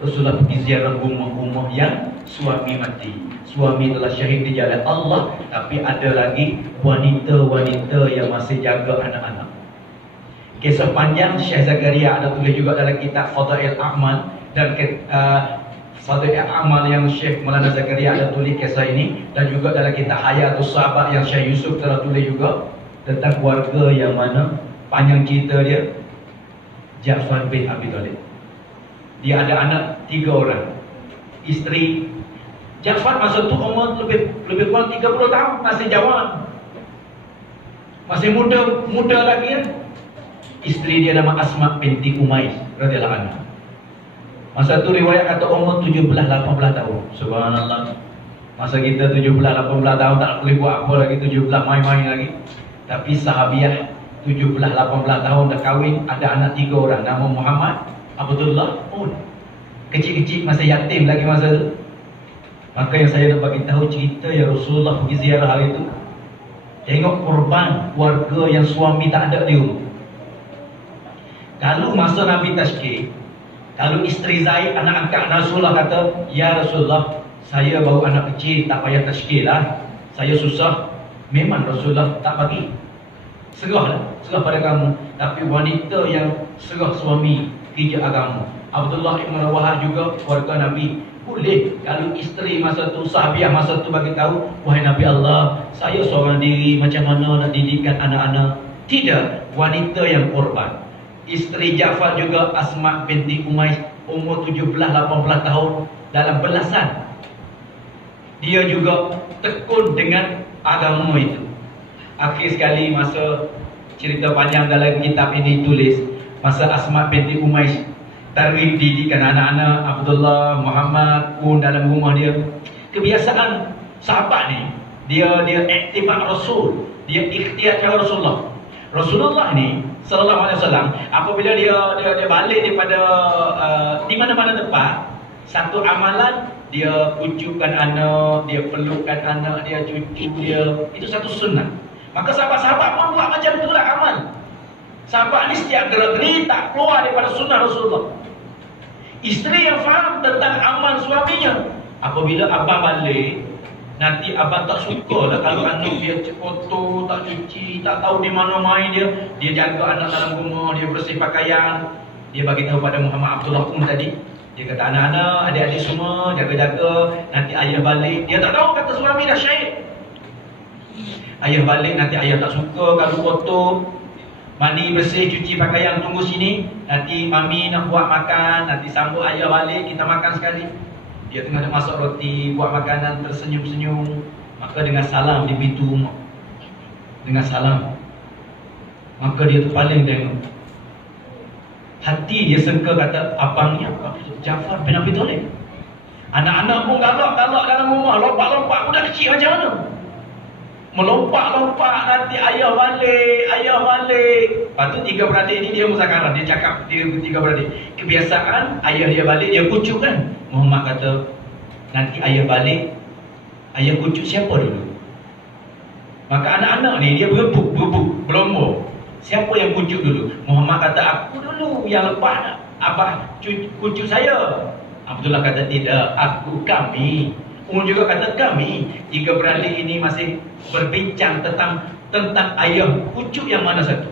Rasulullah pergi ziarah rumah-rumah yang suami mati, suami telah syahid di jalan Allah, tapi ada lagi wanita-wanita yang masih jaga anak-anak. Kisah panjang Syekh Zakaria ada tulis juga dalam kitab Fadail A'mal, dan Fadail A'mal yang Syekh Maulana Zakaria ada tulis kisah ini, dan juga dalam kitab Hayatus Sahabat yang Syekh Yusuf telah tulis juga tentang keluarga yang mana panjang cerita dia Ja'far bin Abi Talib. Dia ada anak 3 orang. Isteri Ja'far masa tu umur lebih kurang 30 tahun, masih jawab, masih muda lagi ya. Isteri dia nama Asma binti Umais radhiyallahu anha. Masa tu riwayat kata umur 17-18 tahun. Subhanallah. Masa kita 17-18 tahun tak boleh buat apa lagi, 17 main-main lagi. Tapi sahabiah 17-18 tahun dah kahwin, ada anak 3 orang, nama Muhammad, Abdullah pun kecil-kecil, masih yatim lagi masa tu. Maka yang saya nak bagi tahu cerita yang Rasulullah pergi ziarah hari itu, tengok korban keluarga yang suami tak ada di rumah. Kalau masa Nabi tazkir, kalau isteri Zaid, anak angkat Rasulullah kata, ya Rasulullah, saya baru anak kecil, tak payah tazkir lah, saya susah. Memang Rasulullah tak bagi, serah pada kamu. Tapi wanita yang serah suami kerja agama, Abdullah ibn Rawahah juga keluarga Nabi, boleh kalau isteri masa tu, sahabiah masa tu bagi tahu, wahai Nabi Allah, saya seorang diri, macam mana nak didikkan anak-anak. Tidak, wanita yang korban. Isteri Ja'far juga Asma binti Umais, umur 17-18 tahun, dalam belasan. Dia juga tekun dengan agama itu. Akhir sekali masa cerita panjang dalam kitab ini tulis, masa Asma binti Umais tarwih didikan anak-anak, Abdullah, Muhammad pun dalam rumah dia. Kebiasaan sahabat ni, dia iktifak Rasul, dia ikhtiar cara Rasulullah. Rasulullah ni sallallahu alaihi wasallam, apabila dia balik daripada di mana-mana tempat, satu amalan dia pucukkan anak, dia pelukkan anak, dia cucu dia, itu satu sunnah. Maka sahabat-sahabat pun buat macam itulah amal. Sahabat ni setiap gerak-gerik tak keluar daripada sunnah Rasulullah. Isteri yang faham tentang amal suaminya, apabila abang balik, nanti abang tak suka lah kalau anak dia kotor, tak cuci, tak tahu di mana main dia. Dia jaga anak dalam rumah, dia bersih pakaian. Dia bagi tahu pada Muhammad Abdullah tadi, dia kata anak-anak, adik-adik semua jaga-jaga, nanti ayah balik. Dia tak tahu kata suami dah syahid. Ayah balik nanti ayah tak suka kalau kotor. Mandi bersih, cuci pakaian, tunggu sini. Nanti mami nak buat makan, nanti sambut ayah balik, kita makan sekali. Dia tengah nak masak roti, buat makanan, tersenyum-senyum. Maka dengan salam di pintu rumah, dengan salam, maka dia terpaling tengok. Hati dia sengka, kata abangnya Ja'far bin Abi Talib. Anak-anak pun galak-galak dalam rumah, lompat-lompat, budak kecil macam mana, melompat-lompat, nanti ayah balik. Lepas tu 3 beradik ni dia muzakarah, dia cakap, dia 3 beradik. Kebiasaan ayah dia balik, dia kucuk kan. Muhammad kata, nanti ayah balik, ayah kucuk siapa dulu? Maka anak-anak ni dia berebut, berlomba. Siapa yang kucuk dulu? Muhammad kata, aku dulu, yang lepas abah kucuk saya. Abdullah kata tidak, kami. Umar juga kata kami. Tiga beradik ini masih berbincang tentang ayah pucuk yang mana satu.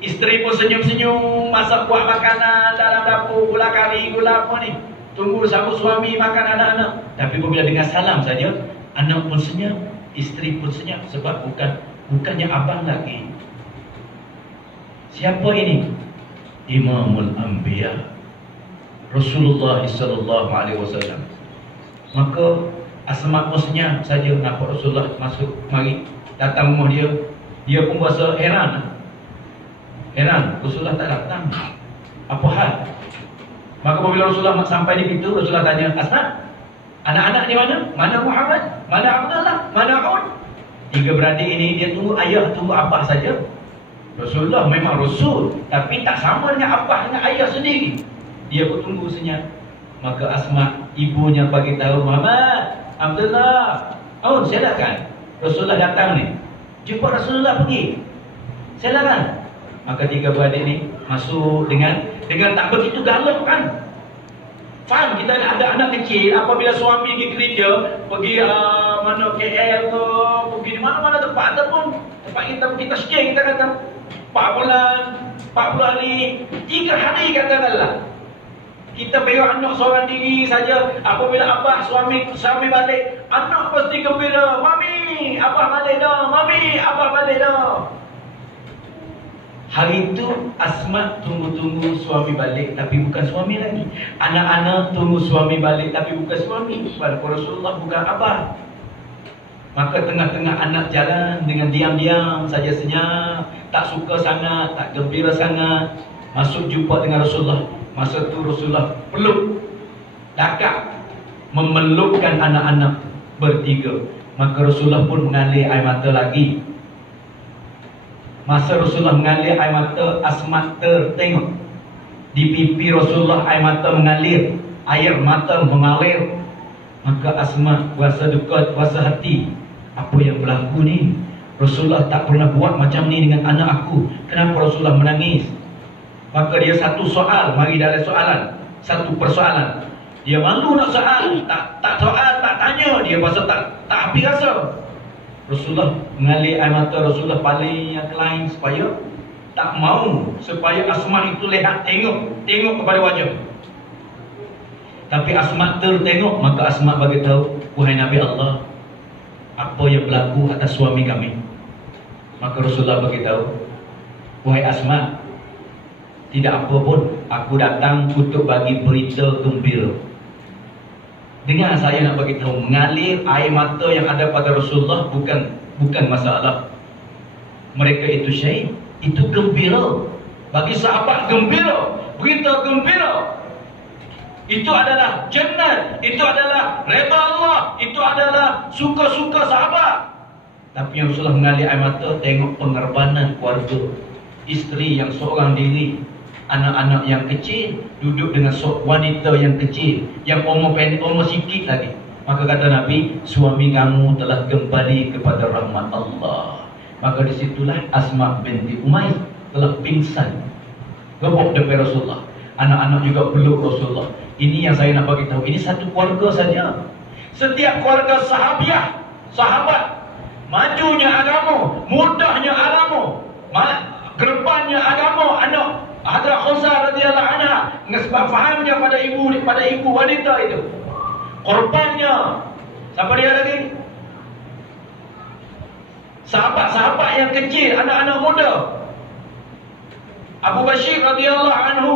Isteri pun senyum-senyum, masak buat makanan dalam dapur, gula kari, gula apa ni. Tunggu sambut suami makan anak-anak. Tapi bila dengar salam saja, anak pun senyum, isteri pun senyum. Sebab bukannya abang lagi. Siapa ini? Imamul Anbiya, Rasulullah sallallahu alaihi wasallam. Maka Asma pun senyum saja nampak Rasulullah masuk mari datang rumah dia. Dia pun rasa heran, Rasulullah tak datang. Apa hal? Maka apabila Rasulullah sampai di pintu, Rasulullah tanya, Asma, anak-anak di mana? Mana Muhammad? Mana Abdullah? Mana Aun? Tiga beradik ini dia tunggu ayah, tunggu abah saja. Rasulullah memang Rasul, tapi tak sama dengan abah dengan ayah sendiri. Dia pun tunggu senyap. Maka Asma ibunya bagi tahu, Muhammad, Abdullah, Aun, silakan. Rasulullah datang ni. Jumpa Rasulullah pergi. Silakan. Maka tiga beradik ni masuk dengan tak begitu galak kan. Faham kita ada anak kecil, apabila suami pergi kerja, pergi mana KL ke, pergi di mana-mana tempat ataupun tempat kita share, kita kata 4 bulan, 40 hari, 3 hari katakanlah. Kita pegang anak seorang diri saja. Apabila abah suami balik, anak pasti gembira. Mami, abah balik dah. Mami, abah balik dah. Hari itu Asma tunggu-tunggu suami balik, tapi bukan suami lagi. Anak-anak tunggu suami balik, tapi bukan suami. Walaupun Rasulullah bukan abah. Maka tengah-tengah anak jalan dengan diam-diam saja senyap, tak suka sangat, tak gembira sangat. Masuk jumpa dengan Rasulullah. Masa tu Rasulullah peluk, dakak, memelukkan anak-anak bertiga. Maka Rasulullah pun mengalir air mata lagi. Masa Rasulullah mengalir air mata, Asma tertengok. Di pipi Rasulullah air mata mengalir, air mata mengalir. Maka Asma rasa duka, rasa hati. Apa yang berlaku ni? Rasulullah tak pernah buat macam ni dengan anak aku. Kenapa Rasulullah menangis? Maka dia satu soal, mari dari soalan, satu persoalan. Dia malu nak soal, tak soal, tak tanya. Dia rasa tak habis rasa. Rasulullah mengalir air mata, Rasulullah paling yang lain supaya tak mau, supaya Asma itu lihat, tengok kepada wajah. Tapi Asma tertengok. Maka Asma bagi tahu, wahai Nabi Allah, apa yang berlaku atas suami kami. Maka Rasulullah bagi tahu, wahai Asma, tidak apa pun, aku datang untuk bagi berita gembira. Dengan saya nak bagi tahu, mengalir air mata yang ada pada Rasulullah bukan masalah. Mereka itu syahid, itu gembira. Bagi sahabat gembira, berita gembira. Itu adalah jannah, itu adalah redha Allah, itu adalah suka-suka sahabat. Tapi yang Rasulullah mengalir air mata, tengok pengorbanan keluarga, isteri yang seorang diri, anak-anak yang kecil, duduk dengan wanita yang kecil, yang umur pendek, umur sikit lagi. Maka kata Nabi, suami kamu telah kembali kepada rahmat Allah. Maka disitulah Asma binti Umayyah telah pingsan, gebok depan Rasulullah. Anak-anak juga peluk Rasulullah. Ini yang saya nak bagi tahu. Ini satu keluarga saja. Setiap keluarga sahabat, majunya agama, mudahnya agama, gerbangnya agama, anak Hadrat Khawsah radhiyallahu anha, sebab fahamnya pada ibu wanita itu. Korbannya. Siapa dia lagi? Sahabat-sahabat yang kecil, anak-anak muda. Abu Bashir radhiyallahu anhu.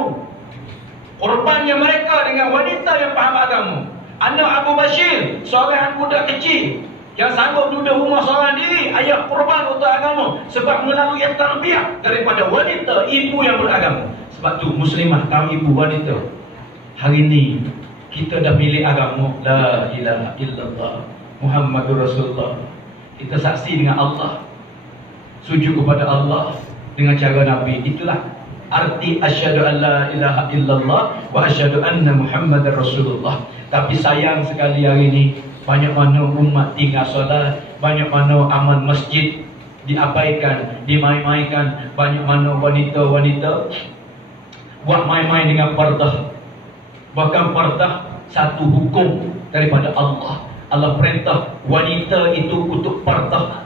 Korbannya mereka dengan wanita yang faham agama. Anak Abu Bashir, seorang muda kecil yang sanggup duduk rumah seorang diri, ayah korban untuk agama sebab melalui tarbiyah daripada wanita, ibu yang beragama. Sebab tu muslimah, kaum ibu wanita, hari ini kita dah pilih agama la ilaha illallah Muhammadur Rasulullah. Kita saksi dengan Allah, sujud kepada Allah dengan cara Nabi. Itulah arti asyhadu an la ilaha illallah wa asyhadu anna Muhammadar Rasulullah. Tapi sayang sekali hari ini, banyak mana umat tinggal solat, banyak mana amal masjid diabaikan, dimain-mainkan. Banyak mana wanita-wanita buat main-main dengan pardah. Bahkan fardah satu hukum daripada Allah. Allah perintah wanita itu untuk fardah.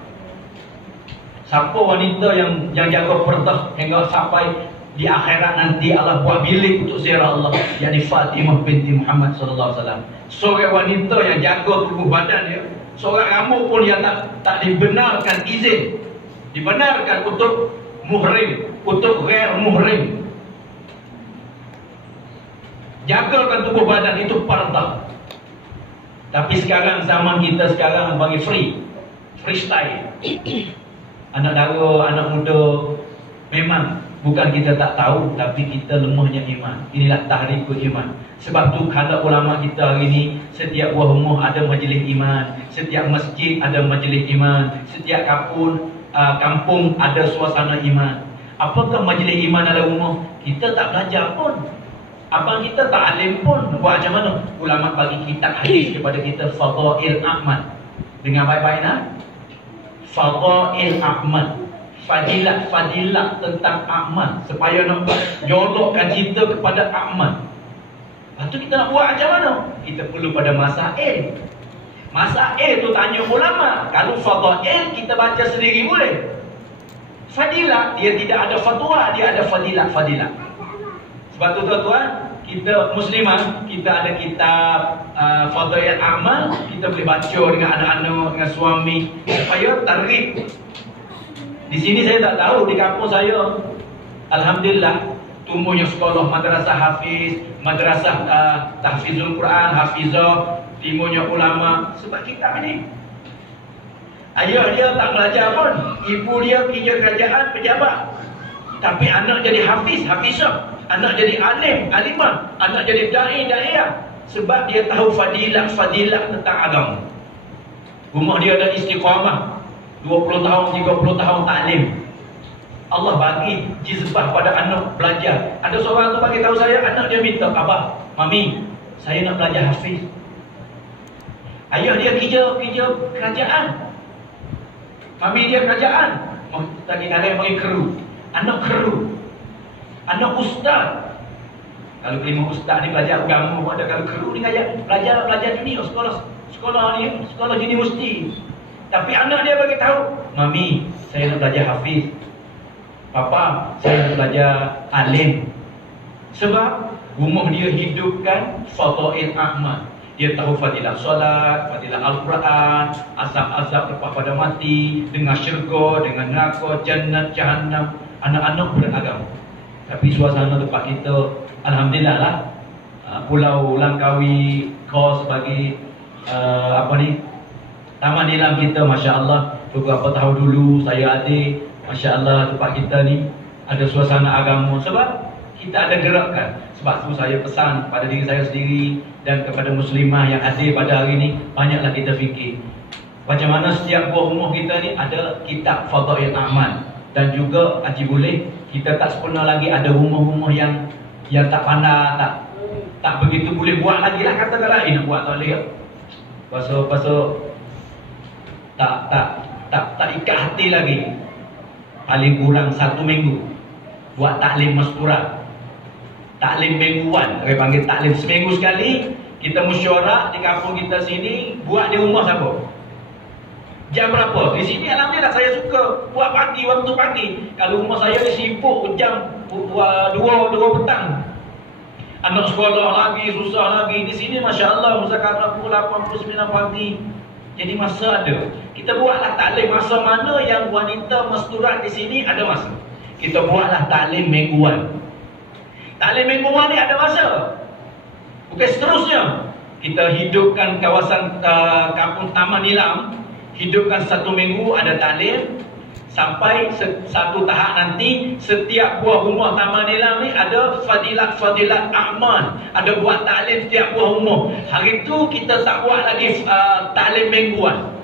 Siapa wanita yang jaga fardah hingga sampai di akhirat nanti Allah buat bilik untuk ziarah Allah, yakni Fatimah binti Muhammad sallallahu alaihi wasallam. Seorang wanita yang jaga tubuh badan dia, seorang rambut pun yang tak dibenarkan izin, dibenarkan untuk muhrim, untuk ghair muhrim. Jagakan tubuh badan itu fardah. Tapi sekarang zaman kita sekarang bagi freestyle. Anak dara, anak muda, memang bukan kita tak tahu, tapi kita lemahnya iman. Inilah tahrikul iman. Sebab tu kalau ulama kita hari ini, setiap buah rumah ada majlis iman, setiap masjid ada majlis iman, setiap kampung ada suasana iman. Apakah majlis iman dalam rumah? Kita tak belajar pun. Abang kita tak alim pun. Buat macam mana? Ulama bagi kitab hadis kepada kita, Fadail Ahmad. Dengar baik-baik nak? Fadail Ahmad, fadilat tentang Ahmad, supaya nak nyolokkan kita kepada Ahmad. Lepas tu kita nak buat macam mana? Kita perlu pada masail. Masail tu tanya ulama. Kalau fadail kita baca sendiri boleh. Fadilat dia tidak ada fatwa, dia ada fadilat. Sebab tu tuan-tuan, kita muslimah, kita ada kitab Fadail Amal, kita boleh baca dengan anak-anak, dengan suami, supaya tarik. Di sini saya tak tahu, di kampung saya alhamdulillah tumbuhnya sekolah madrasah hafiz, madrasah tahfizul Quran, hafizah, timbulnya ulama sebab kitab ini. Ayah dia tak belajar pun, ibu dia kerja kerajaan, pejabat, tapi anak jadi hafiz, hafizah, anak jadi alim, alimah, anak jadi da'i-da'iyah, sebab dia tahu fadilah tentang agama. Rumah dia ada istiqamah 20 tahun, 30 tahun taklim. Allah bagi jizbah pada anak belajar. Ada seorang tu bagi tahu saya, anak dia minta, abah, mami, saya nak belajar hafiz. Ayah dia kerja kerajaan, mami dia kerajaan. Tadi ada yang panggil keru, anak ustaz. Kalau kelima ustaz ni belajar agama, ada kalau keru ni belajar dunia, sekolah universiti. Tapi anak dia bagi tahu, mami, saya nak belajar hafiz. Papa, saya nak belajar alim. Sebab rumah dia hidupkan Fadail Ahmad. Dia tahu fadilah solat, fadilah Al-Quran, azab-azab lepas pada mati, dengan syurga, dengan neraka, jannat, jahannam. Anak-anak beragama. Tapi suasana tempat kita, alhamdulillah lah, Pulau Langkawi, kos bagi Taman Nilam kita, Masya Allah. Beberapa tahun dulu saya ada, Masya Allah, tempat kita ni ada suasana agama. Sebab kita ada gerakkan. Sebab tu saya pesan pada diri saya sendiri dan kepada muslimah yang ada pada hari ini, banyaklah kita fikir macam mana setiap buah rumah kita ni ada kitab Fadail Amal. Dan juga haji boleh, kita tak sempurna lagi, ada rumah-rumah yang tak pandai, tak begitu boleh buat lagi lah, katakanlah nak buat tak boleh. Pasal tak ikat hati lagi. Paling kurang 1 minggu buat taklim masturah, taklim mingguan, orang panggil taklim seminggu sekali. Kita mesyuarat di kampung kita sini, buat di rumah siapa, jam berapa. Di sini alhamdulillah saya suka buat pagi, waktu pagi. Kalau rumah saya ni sibuk jam 2 petang, anak sekolah lagi, susah lagi. Di sini Masya Allah, muzakarah pukul 8, 9 pagi. Jadi masa ada. Kita buatlah taklim masa mana yang wanita masturat di sini ada masa. Kita buatlah taklim mingguan. Taklim mingguan ni ada masa. Bukan seterusnya. Kita hidupkan kawasan kampung Taman Nilam, hidupkan 1 minggu ada taklim. Sampai satu tahap nanti, setiap buah rumah Taman Nilam ni ada fadilat Ahmad, ada buat taklim setiap buah rumah. Hari tu kita tak buat lagi taklim mingguan.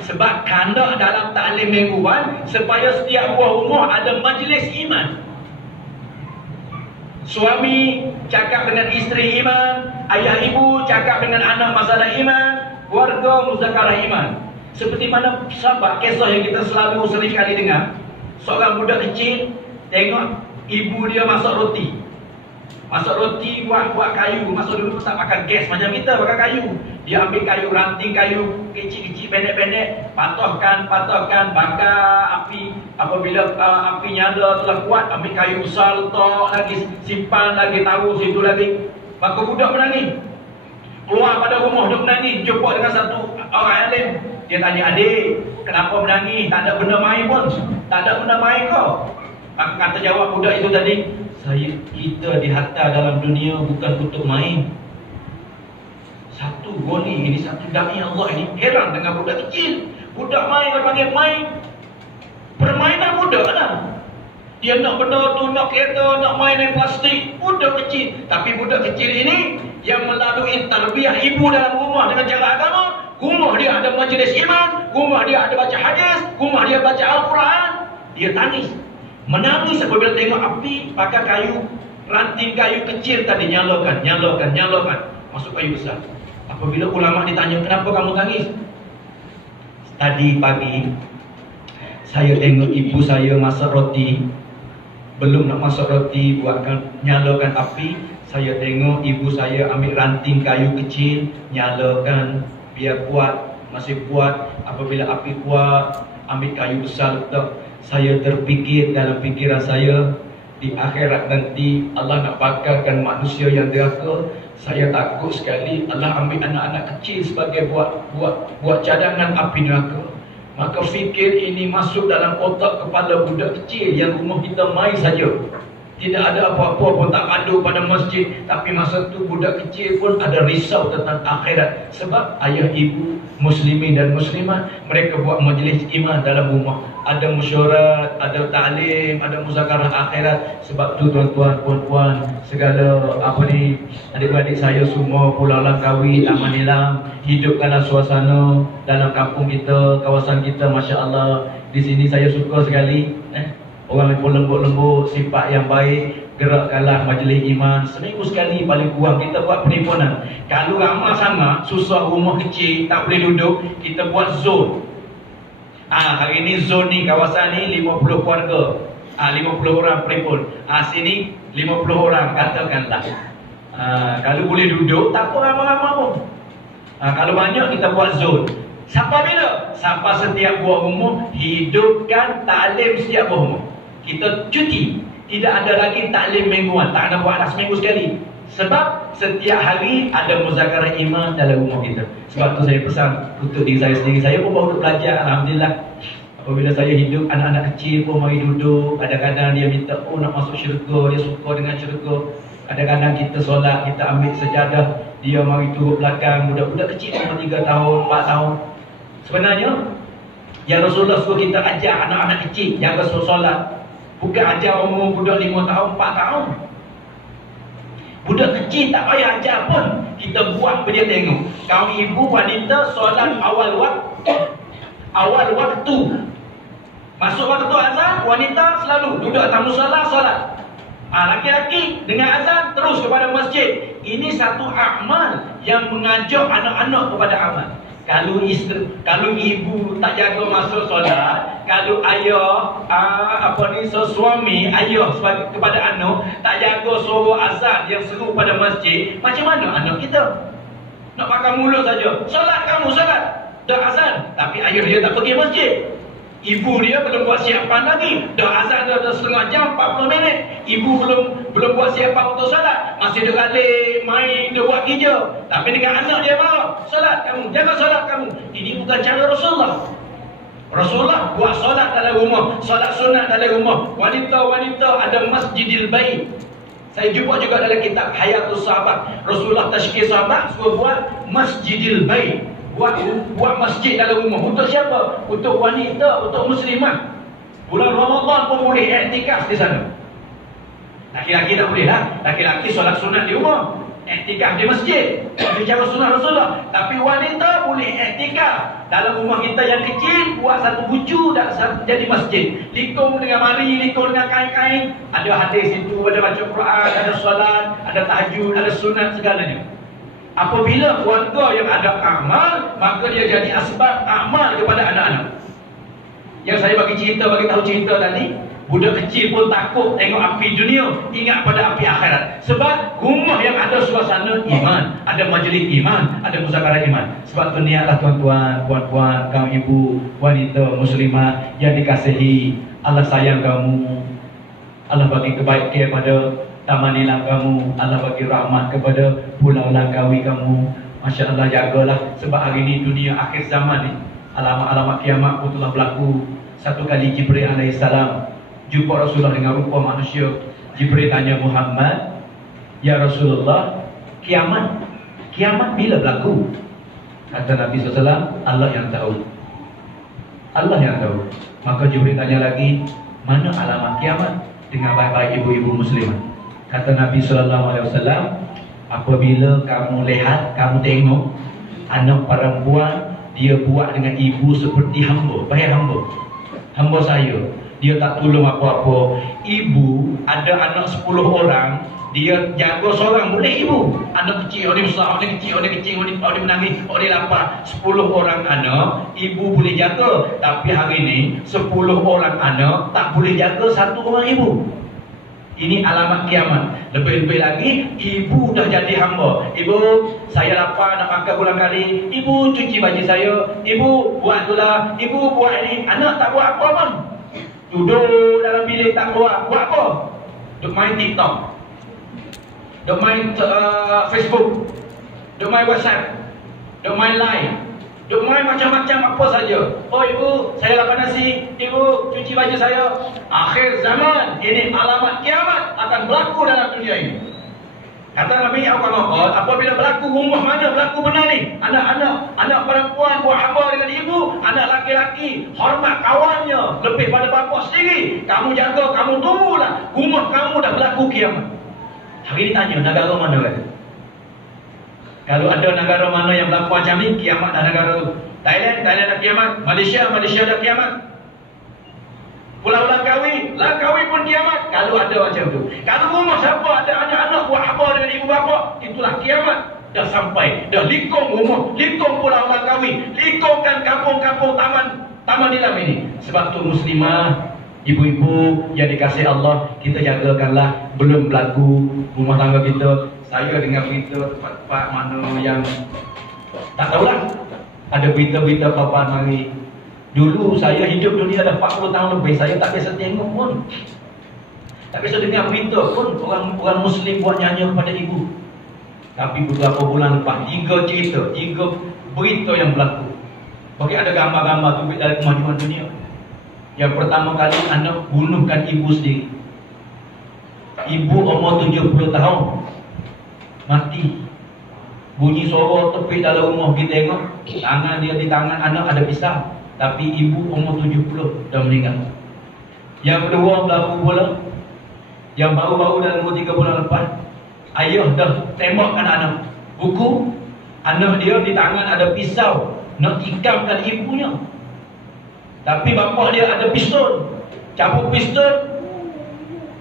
Sebab kandak dalam taklim mingguan supaya setiap buah rumah ada majlis iman. Suami cakap dengan isteri iman, ayah ibu cakap dengan anak masalah iman, keluarga muzakarah iman. Seperti mana sahabat kisah yang kita selalu sering kali dengar. Seorang budak kecil tengok ibu dia masak roti. Masak roti buat kayu. Masuk dulu tak pakai gas macam kita, pakai kayu. Dia ambil kayu, ranting kayu kecil-kecil, pendek-pendek, patahkan, bakar api. Apabila api nyala telah kuat, ambil kayu besar, letak lagi, simpan lagi, taruh situ lagi. Maka budak menangis. Keluar pada rumah, dia menangis. Jumpa dengan satu orang alim. Dia tanya, adik, kenapa menangis? Tak ada benda main pun. Tak ada benda main kau. Maka kata jawab budak itu tadi, kita dihantar dalam dunia bukan untuk main. Satu goni ini, satu dami Allah ini. Heran dengan budak kecil. Budak main, kalau panggil main. Permainan budak lah. Dia nak benda tu, nak kereta, nak main plastik. Budak kecil. Tapi budak kecil ini yang melalui tarbiyah ibu dalam rumah dengan cara agama. Rumah dia ada majlis iman, rumah dia ada baca hadis, rumah dia baca Al-Quran. Dia tangis. Menangis apabila tengok api, pakai kayu, ranting kayu kecil tadi nyalakan. Masuk kayu besar. Apabila ulama ditanya, kenapa kamu tangis? Tadi pagi saya tengok ibu saya masak roti. Belum nak masak roti, nyalakan api. Saya tengok ibu saya ambil ranting kayu kecil, nyalakan biar kuat, masih kuat. Apabila api kuat, ambil kayu besar letak. Saya terfikir dalam fikiran saya, di akhirat nanti Allah nak bakarkan manusia yang deraka. Saya takut sekali Allah ambil anak-anak kecil sebagai buat cadangan api neraka. Maka fikir ini masuk dalam otak kepala budak kecil yang rumah kita main saja. Tidak ada apa-apa pun, tak madu pada masjid. Tapi masa tu budak kecil pun ada risau tentang akhirat. Sebab ayah ibu muslimin dan muslimat, mereka buat majlis iman dalam rumah. Ada mesyuarat, ada ta'lim, ada muzakarah akhirat. Sebab tu tuan-tuan, puan-puan, segala adik-adik saya semua, Pulau Langkawi, Taman Nilam, hidupkanlah suasana dalam kampung kita, kawasan kita. Masya Allah, di sini saya suka sekali. Orang yang lembut-lembut, sifat yang baik, gerakkanlah majlis iman. Seminggu sekali paling kurang kita buat perhimpunan. Kalau ramai sangat, susah, rumah kecil, tak boleh duduk, kita buat zone. Hari ini zone ni, kawasan ni 50 keluarga, 50 orang perhimpun. Sini 50 orang, katakanlah. Kalau boleh duduk, tak apa ramai-ramai pun. Kalau banyak, kita buat zone. Sampai bila? Sampai setiap buah rumah, hidupkan taklim setiap buah rumah. Kita cuti. Tidak ada lagi taklim mingguan. Tak ada buat seminggu sekali. Sebab setiap hari ada muzakarah iman dalam rumah kita. Sebab tu saya pesan untuk diri saya sendiri. Saya pun baru belajar, alhamdulillah. Apabila saya hidup, anak-anak kecil pun mari duduk. Kadang-kadang dia minta, nak masuk syurga. Dia suka dengan syurga. Kadang-kadang kita solat, kita ambil sejadah. Dia mari turut belakang. Budak-budak kecil umur 3 tahun, 4 tahun. Sebenarnya yang Rasulullah suruh kita ajar anak-anak kecil yang Rasul solat. Bukan ajar umur budak 5 tahun, 4 tahun. Budak kecil tak payah ajar pun. Kita buat dia tengok. Kaum ibu wanita solat awal waktu. Masuk waktu azan, wanita selalu duduk atas musalla solat. Laki-laki dengan azan terus kepada masjid. Ini satu amal yang mengajak anak-anak kepada amal. Kalau ibu tak jaga masuk solat, kalau ayah suami ayah kepada anak tak jaga suruh azan yang seru pada masjid, macam mana anak kita? Nak pakai mulut saja. Solat kamu solat, dah azan, tapi ayah dia tak pergi masjid. Ibu dia belum buat siapan lagi. Dah azan dah setengah jam, 40 minit. Ibu belum buat siapan untuk solat. Masih dia galik, main, dia buat kerja. Tapi dengan anak dia marah. Solat kamu, jaga solat kamu. Ini bukan cara Rasulullah. Rasulullah buat solat dalam rumah, solat sunat dalam rumah. Wanita-wanita ada masjidil bait. Saya jumpa juga dalam kitab Hayatus Sahabat. Rasulullah tashkil sahabat suruh buat masjidil bait. Buat masjid dalam rumah. Untuk siapa? Untuk wanita, untuk muslimah. Bulan Ramadan pun boleh iktikaf di sana. Laki-laki tak boleh lah. Laki-laki solat sunat di rumah, iktikaf di masjid. Bicara sunnah Rasulullah. Tapi wanita boleh iktikaf dalam rumah kita yang kecil. Buat satu bucu dan jadi masjid. Likung dengan mari, likung dengan kain-kain. Ada hadis itu, ada baca Quran, ada solat, ada tahajud, ada sunat, segalanya. Apabila keluarga yang ada amal, maka dia jadi asbab amal kepada anak-anak. Yang saya bagi tahu cerita tadi, Budak kecil pun takut tengok api dunia, ingat pada api akhirat. Sebab rumah yang ada suasana iman, ada majlis iman, ada musyawarah iman. Sebab tu niatlah tuan-tuan, puan-puan, kaum ibu, wanita muslimah yang dikasihi, Allah sayang kamu, Allah bagi kebaikan kepada Taman Nilam kamu, Allah bagi rahmat kepada Pulau Langkawi kamu. Masya Allah, jagalah. Sebab hari ini dunia akhir zaman ni, alamat-alamat kiamat pun telah berlaku. Satu kali Jibril alaihissalam jumpa Rasulullah dengan rupa manusia. Jibril tanya Muhammad, ya Rasulullah, kiamat bila berlaku? Kata Nabi SAW, Allah yang tahu. Allah yang tahu. Maka Jibril tanya lagi, mana alamat kiamat? Dengan baik-baik ibu-ibu muslimah. Kata Nabi SAW, apabila kamu lihat, kamu tengok anak perempuan dia buat dengan ibu seperti hamba, baik hamba saya. Dia tak tolong apa-apa. Ibu ada anak 10 orang, dia jaga seorang, boleh ibu. Anak kecil, orang besar, orang kecil, orang menangis, orang lapar. 10 orang anak, ibu boleh jaga. Tapi hari ini 10 orang anak tak boleh jaga satu orang ibu. Ini alamat kiamat. Lebih-lebih lagi, ibu dah jadi hamba. Ibu, saya lapar nak makan bulan kali. Ibu cuci baju saya. Ibu buat itulah. Ibu buat ini. Anak tak buat apa pun. Duduk dalam bilik tak keluar. Buat apa? Duk main TikTok. Duk main Facebook. Duk main WhatsApp. Duk main Line. Duk main macam-macam apa saja. Oh ibu, saya lapar nasi. Ibu, cuci baju saya. Akhir zaman, ini alamat kiamat akan berlaku dalam dunia ini. Kata Nabi Muhammad, apabila berlaku, rumah mana berlaku benar ni? Anak perempuan buat hamba dengan ibu, anak laki-laki hormat kawannya lebih pada bapa sendiri. Kamu jaga, kamu tunggulah. Rumah kamu dah berlaku kiamat. Hari ini tanya, negara mana kan? Kalau ada negara mana yang berlaku macam ni, kiamat dah negara tu. Thailand dah kiamat. Malaysia dah kiamat. Pulau Langkawi pun kiamat. Kalau ada macam tu. Kalau rumah siapa ada anak-anak buat apa dengan ibu bapa, itulah kiamat. Dah sampai. Dah likung rumah, likung Pulau Langkawi, likungkan kampung-kampung Taman Nilam ini. Sebab tu muslimah, ibu-ibu yang dikasihi Allah, kita jagakanlah. Belum berlaku rumah tangga kita. Saya dengar berita tempat-tempat mana yang tak tahulah. Ada berita-berita papan mari. Dulu saya hidup dunia dah 40 tahun lebih, saya tak biasa tengok pun. Tak biasa dengar berita pun orang Muslim buat nyanyi kepada ibu. Tapi beberapa bulan lepas, 3 berita yang berlaku. Bagi ada gambar-gambar tu dari kemajuan dunia. Yang pertama kali anak bunuhkan ibu sendiri. Ibu umur 70 tahun mati. Bunyi suara tepik dalam rumah, kita tengok tangan dia, di tangan anak ada pisau. Tapi ibu umur 70 dah meninggal. Yang kedua berlaku pula, yang baru-baru dalam 3 bulan lepas, ayah dah tembakkan anak. Buku anak dia di tangan ada pisau, nak tikamkan ibunya. Tapi bapa dia ada pistol, cabut pistol,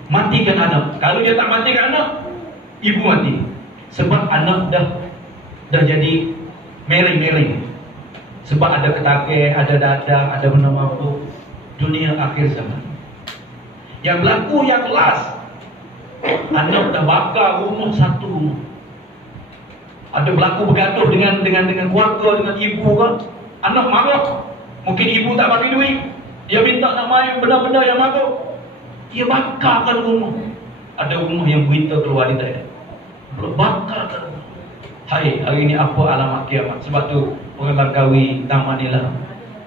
matikan anak. Kalau dia tak matikan anak, ibu mati. Sebab anak dah jadi mereng-mereng. Sebab ada ketakir, ada dadang, ada benda apa. Dunia akhir zaman. Yang berlaku yang last, anak dah bakar rumah satu rumah. Ada berlaku bergaduh dengan keluarga, dengan ibu kan. Anak marah. Mungkin ibu tak bagi duit. Dia minta nak main benda-benda yang marah. Dia bakarkan rumah. Ada rumah yang berita keluar di Thailand. Bakarkan rumah. Hai, hari ini apa alamat kiamat? Sebab tu orang Langkawi, Taman Nilam,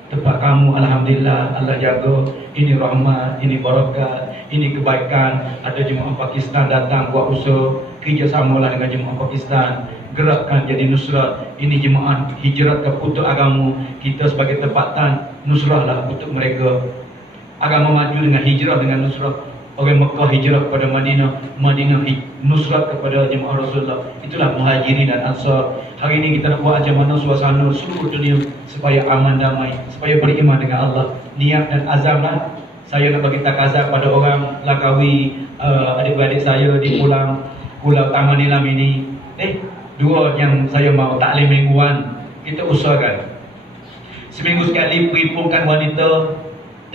tempat kamu, alhamdulillah, Allah jaga. Ini rahmat, ini barakat, ini kebaikan. Ada jemaah Pakistan datang buat usaha, kerjasamalah dengan jemaah Pakistan, gerakkan jadi nusrat. Ini jemaah hijrat ke untuk agama. Kita sebagai tempatan nusrahlah untuk mereka. Agama maju dengan hijrah, dengan nusrah. Orang Mekah hijrah kepada Madinah, Madinah nusrat kepada jemaah Rasulullah. Itulah muhajirin dan ansar. Hari ini kita nak buat macam mana suasana seluruh dunia supaya aman damai, supaya beriman dengan Allah. Niat dan azamlah. Saya nak bagi takazah pada orang Langkawi, adik-beradik saya di Pulau Taman Nilam ini. Dua yang saya mau taklim mingguan, kita usahakan seminggu sekali perhimpunkan wanita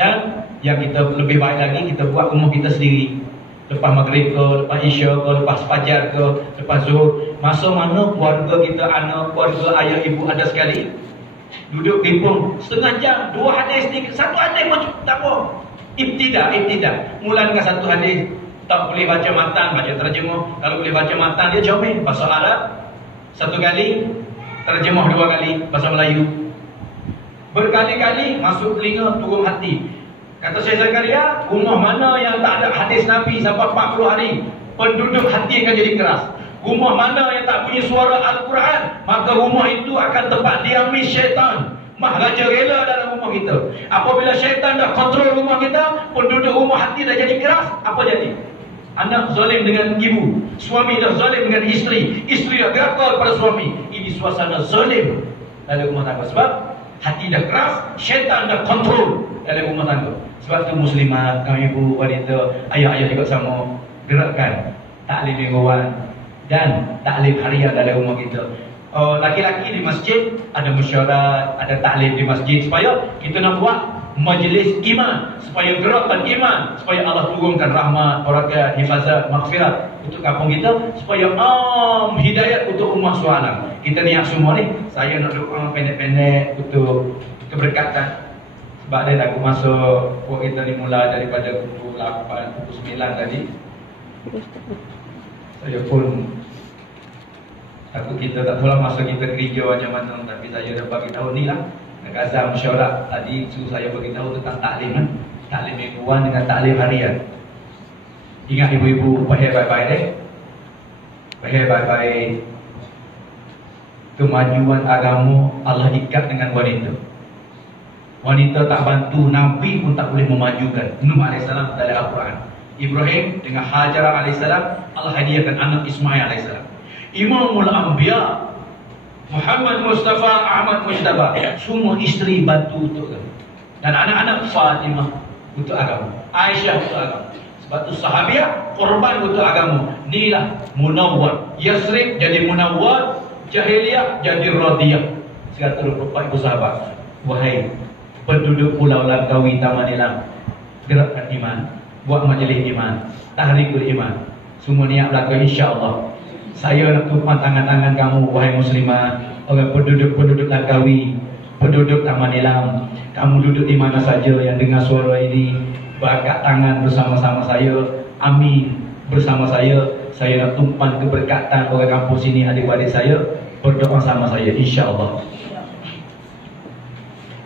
dan Yang kita lebih baik lagi, kita buat rumah kita sendiri. Lepas maghrib ke, lepas isya ke, lepas fajar ke, lepas zuhur. Masa mana keluarga kita, anak, keluarga, ayah, ibu ada sekali, duduk bimbung setengah jam, 2 hadis ni, 1 hadis pun tak apa. Ibtidah. Mula dengan 1 hadis. Tak boleh baca matan, baca terjemah. Kalau boleh baca matan, dia comel bahasa Arab 1 kali, terjemah 2 kali bahasa Melayu. Berkali-kali masuk telinga, turun hati. Kata Syekh Zakaria, rumah mana yang tak ada hadis Nabi sampai 40 hari, penduduk hati akan jadi keras. Rumah mana yang tak punya suara Al-Quran, maka rumah itu akan tempat diami syaitan. Maharaja rela dalam rumah kita. Apabila syaitan dah kontrol rumah kita, penduduk rumah hati dah jadi keras, apa jadi? Anak zalim dengan ibu, suami dah zalim dengan isteri, isteri dah gagal pada suami. Ini suasana zalim dalam rumah tangga. Sebab hati dah keras, syaitan dah kontrol dalam rumah tangga. Sebab tu muslimat, kaum ibu, wanita, ayah-ayah juga sama, gerakkan taklim mingguan dan taklim harian dalam rumah kita. Laki-laki di masjid ada mesyuarat, ada taklim di masjid, supaya kita nak buat majlis iman, supaya gerakan iman, supaya Allah turunkan rahmat, barakat, hifazat, maghfirat untuk kampung kita, supaya hidayat untuk ummah sualam. Kita niat semua ni, saya nak doa pendek-pendek untuk keberkatan. Sebab dia lagu masuk puak kita ni mula daripada pukul 8, pukul 9 tadi. Saya pun takut kita tak tahulah masa kita kerja macam mana, tapi saya dah bagi tahu ni lah. Azam mesyuarat tadi suruh saya beritahu tentang taklim kan? Taklim mingguan dengan taklim harian. Ingat ibu-ibu, bahaya baik-baik deh. Bahaya baik-baik. Kemajuan agama Allah ikat dengan wanita. Wanita tak bantu, Nabi pun tak boleh memajukan. Nuh AS dalam Al-Quran. Ibrahim dengan Hajar AS, Allah hadiahkan anak Ismail AS. Imamul Anbiya Muhammad Mustafa, Ahmad Mustafa, semua isteri bantu untuk agama. Dan anak-anak Fatimah untuk agama, Aisyah untuk agama. Sebab tu sahabiah korban untuk agama. Inilah Munawwar. Yasrib jadi Munawwar, Jahiliyah jadi Radiyah. 124 ibu sahabat. Wahai penduduk Pulau Langkawi, Taman Elang, gerakkan iman, buat majlis iman, tahrikul iman. Semua niat belakang, insya-Allah. Saya nak tumpang tangan-tangan kamu, wahai muslimah, orang penduduk-penduduk Langkawi, penduduk Taman Elang. Kamu duduk di mana saja yang dengar suara ini, berangkat tangan bersama-sama saya. Amin bersama saya. Saya nak tumpang keberkatan orang kampung sini, adik-adik saya. Berdoa sama saya, insya-Allah.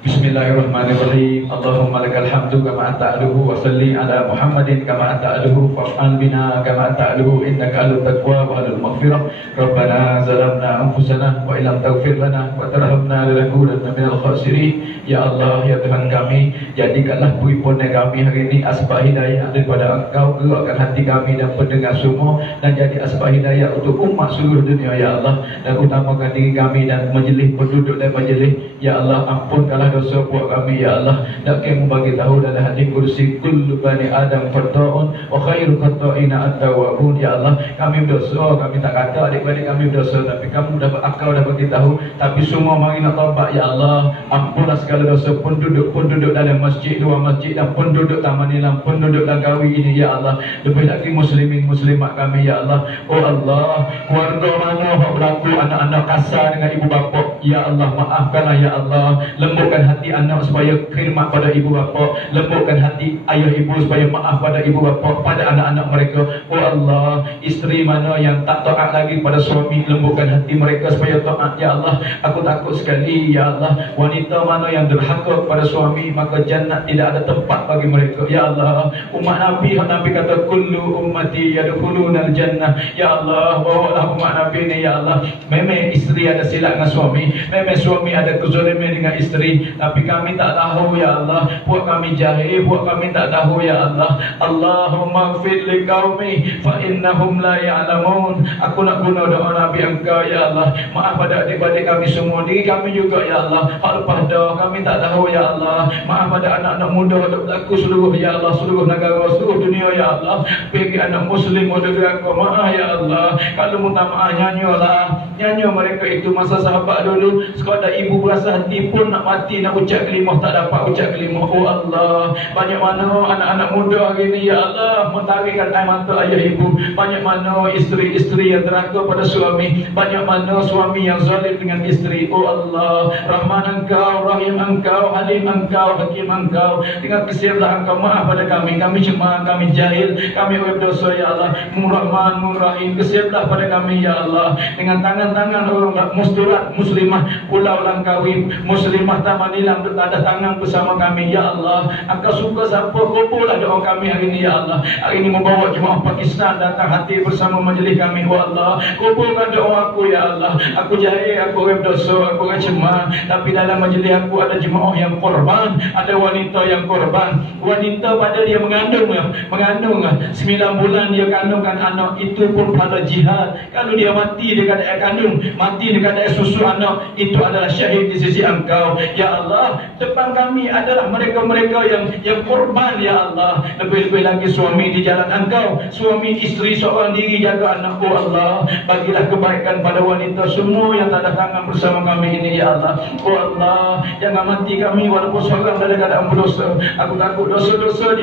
Bismillahirrahmanirrahim. Allahumma lakal hamdu kama anta ahluhu, wa salli ala Muhammadin kama anta ahluhu, fa'al bina kama anta ahluhu, innaka ahlut taqwa wa ahlul maghfirah. Rabbana zalamna anfusana wa illam taghfir lana wa tarhamna lanakunanna minal khasirin. Ya Allah, ya Tuhan kami, jadikanlah puipon kami hari ini asbab hidayah daripada Engkau, gerakkan hati kami dan pendengar semua, dan jadi asbab hidayah untuk umat seluruh dunia ya Allah. Dan utamakan diri kami dan majlis penduduk dan majlis ya Allah. Ampunkanlah dosa buat kami ya Allah. Dan kamu bagi tahu dalam hadis kursi, kullu bani adam khata'un wa khairu khata'ina at-tawwabun. Ya Allah, kami berdosa, kami tak kata adik-adik kami berdosa, tapi kamu dah berakal, dah bagi tahu, tapi semua mari nak taubat ya Allah. Ampunlah segala dosa penduduk dalam masjid, luar masjid, dan penduduk Taman Elang, penduduk Langkawi ini ya Allah. Lebih lagi muslimin muslimat kami ya Allah. Oh Allah, keluarga mana yang berlaku anak-anak kasar dengan ibu bapa ya Allah, maafkanlah ya Allah. Lembutkan hati anak supaya khidmat pada ibu bapa, lembutkan hati ayah ibu supaya maaf pada ibu bapa, pada anak-anak mereka. Oh Allah, isteri mana yang tak taat lagi pada suami, lembutkan hati mereka supaya taat ya Allah. Aku takut sekali ya Allah, wanita mana yang derhaka pada suami, maka jannat tidak ada tempat bagi mereka ya Allah. Umat Nabi, Nabi kata kullu ummati yadkhulunal jannah ya Allah. Bawalah umat Nabi ni ya Allah. Memang isteri ada silap dengan suami, memang suami ada kezaliman dengan isteri, tapi kami tak tahu ya Allah. Buat kami jahil, buat kami tak tahu ya Allah. Allahumma ighfir li qaumi fa innahum la ya'lamun. Aku nak guna doa Nabi Engkau ya Allah. Maaf pada adik-adik kami semua, diri kami juga ya Allah. Hak lepas dah kami tak tahu ya Allah. Maaf pada anak-anak muda yang berlaku seluruh ya Allah, seluruh negara, seluruh dunia ya Allah. Bagi anak muslim muda berlaku, maaf ya Allah. Kalau minta maaf nyanyilah Nyanyi mereka itu masa sahabat dulu, sekadar ibu berasa hati pun nak mati, nak ucap kalimah tak dapat ucap kalimah. Oh Allah, banyak mana anak-anak muda hari ini ya Allah mentarikkan air mata ayah ibu. Banyak mana isteri-isteri yang deraka pada suami, banyak mana suami yang zalim dengan isteri. Oh Allah, Rahman Engkau, Rahim Engkau, Halim Engkau, Hakim Engkau. Dengan kesiaplah Engkau maaf pada kami. Kami cuma, kami jahil, kami berdosa ya Allah. Murrahman, Murrahim, kesiaplah pada kami ya Allah. Dengan tangan-tangan orang musturat, muslimah, Pulau Langkawi, muslimah Taman Nilam bertanda tangan bersama kami ya Allah. Engkau suka siapa, kuburlah doa kami hari ini ya Allah. Hari ini membawa jemaah Pakistan datang hati bersama majlis kami. Oh Allah, kubulkan doa aku ya Allah. Aku jahil, aku berdosa, aku cemar, tapi dalam majlis aku ada jemaah yang korban, ada wanita yang korban. Wanita pada dia mengandung 9 bulan dia kandungkan anak, itu pun pada jihad. Kalau dia mati dekat air kandung, mati dekat air susu anak, itu adalah syahid di sisi Engkau ya Allah. Depan kami adalah mereka-mereka yang korban ya Allah. Lebih-lebih lagi suami di jalan Engkau, suami isteri seorang diri jaga anak. Oh Allah, bagilah kebaikan pada wanita semua yang tak ada tangan bersama kami ini ya Allah. Oh Allah, jangan mati kami walaupun seorang dalam keadaan berdosa. Aku takut dosa-dosa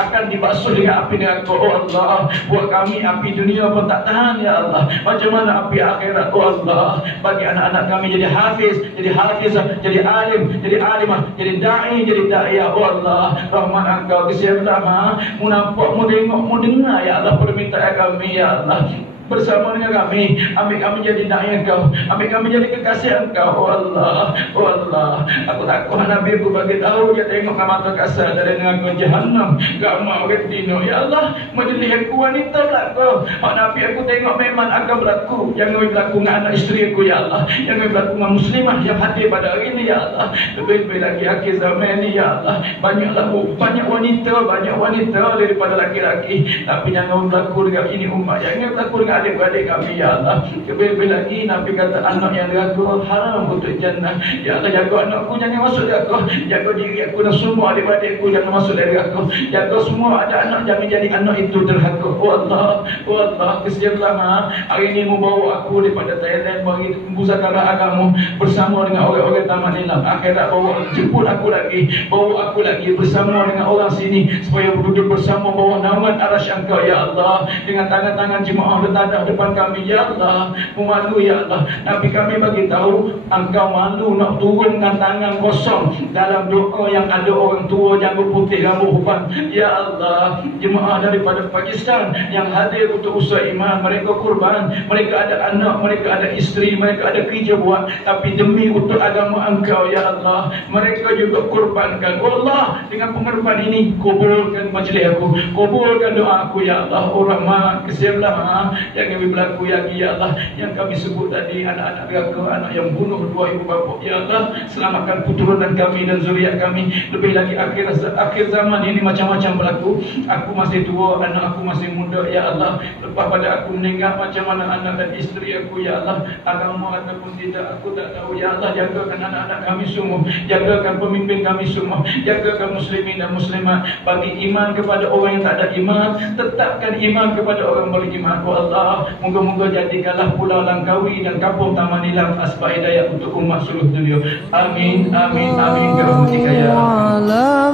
akan dibasuh dengan api neraka. Oh Allah, buat kami api dunia pun tak tahan ya Allah, macam mana api akhirat. Oh Allah, bagi anak-anak kami jadi hafiz, jadi hafizah, jadi alim, jadi alimah, jadi da'i, jadi da'iyah. Oh Allah, Rahman Engkau, kesiaplah mu nampak, mu tengok, mu dengar ya Allah permintaan kami ya Allah. Bersama dengan kami, ambil kami jadi da'i Engkau, ambil kami jadi kekasih Engkau. Oh Allah, oh Allah, aku takut Nabi aku bagi tahu dia tengok mata kasar dari neraka Jahannam, gak mau retino ya Allah. Majlis aku wanita berlaku, Nabi aku tengok memang akan berlaku. Jangan berlaku dengan anak isteri aku ya Allah, jangan berlaku dengan muslimah yang hadir pada hari ini ya Allah. Lebih-lebih lagi akhir zaman ini ya Allah, banyak wanita daripada laki-laki, tapi jangan berlaku dengan ini umat, jangan berlaku dengan adik-adik kami ya Allah. Lebih-lebih lagi Nabi kata anak yang deraka haram untuk jannah ya Allah. Jaga anakku jangan masuk neraka, jaga diri aku dan semua adik-adikku jangan masuk neraka, jaga semua ada anak jangan jadi anak itu derhaka. Oh Allah, oh Allah, kesiaplah hari ini membawa aku daripada Thailand bagi pusakara agama bersama dengan orang-orang Taman Nilam. Akhirat jemput aku lagi bersama dengan orang sini supaya duduk bersama bawah naungan arasy Engkau ya Allah. Dengan tangan-tangan jemaah bertadah depan kami ya Allah, malu ya Allah. Nabi kami bagi tahu Engkau malu nak turunkan tangan kosong dalam doa yang ada orang tua janggut putih rambut huban ya Allah. Jemaah daripada Pakistan yang hadir untuk usaha iman, mereka kurban, mereka ada anak, mereka ada isteri, mereka ada kerja buat, tapi demi untuk agama Engkau ya Allah, mereka juga kurbankan. Oh Allah, dengan pengorban ini kubulkan majlis aku, kubulkan doa aku ya Allah. Oh Rahman, kesiaplah yang kami berlaku lagi ya Allah, yang kami sebut tadi, anak-anak neraka, anak yang bunuh dua ibu bapa ya Allah. Selamatkan keturunan kami dan zuriat kami. Lebih lagi akhir zaman ini macam-macam berlaku. Aku masih tua, anak aku masih muda ya Allah. Lepas pada aku meninggal macam mana anak dan isteri aku ya Allah, agama ataupun tidak aku tak tahu ya Allah. Jagakan anak-anak kami semua, jagakan pemimpin kami semua, jagakan muslimin dan muslimat. Bagi iman kepada orang yang tak ada iman, tetapkan iman kepada orang beriman. Oh Allah, moga-moga jadikanlah Pulau Langkawi dan Kampung Taman Nilam asbab hidayah untuk umat seluruh dunia. Amin, amin, amin. Birahmatika ya Allah.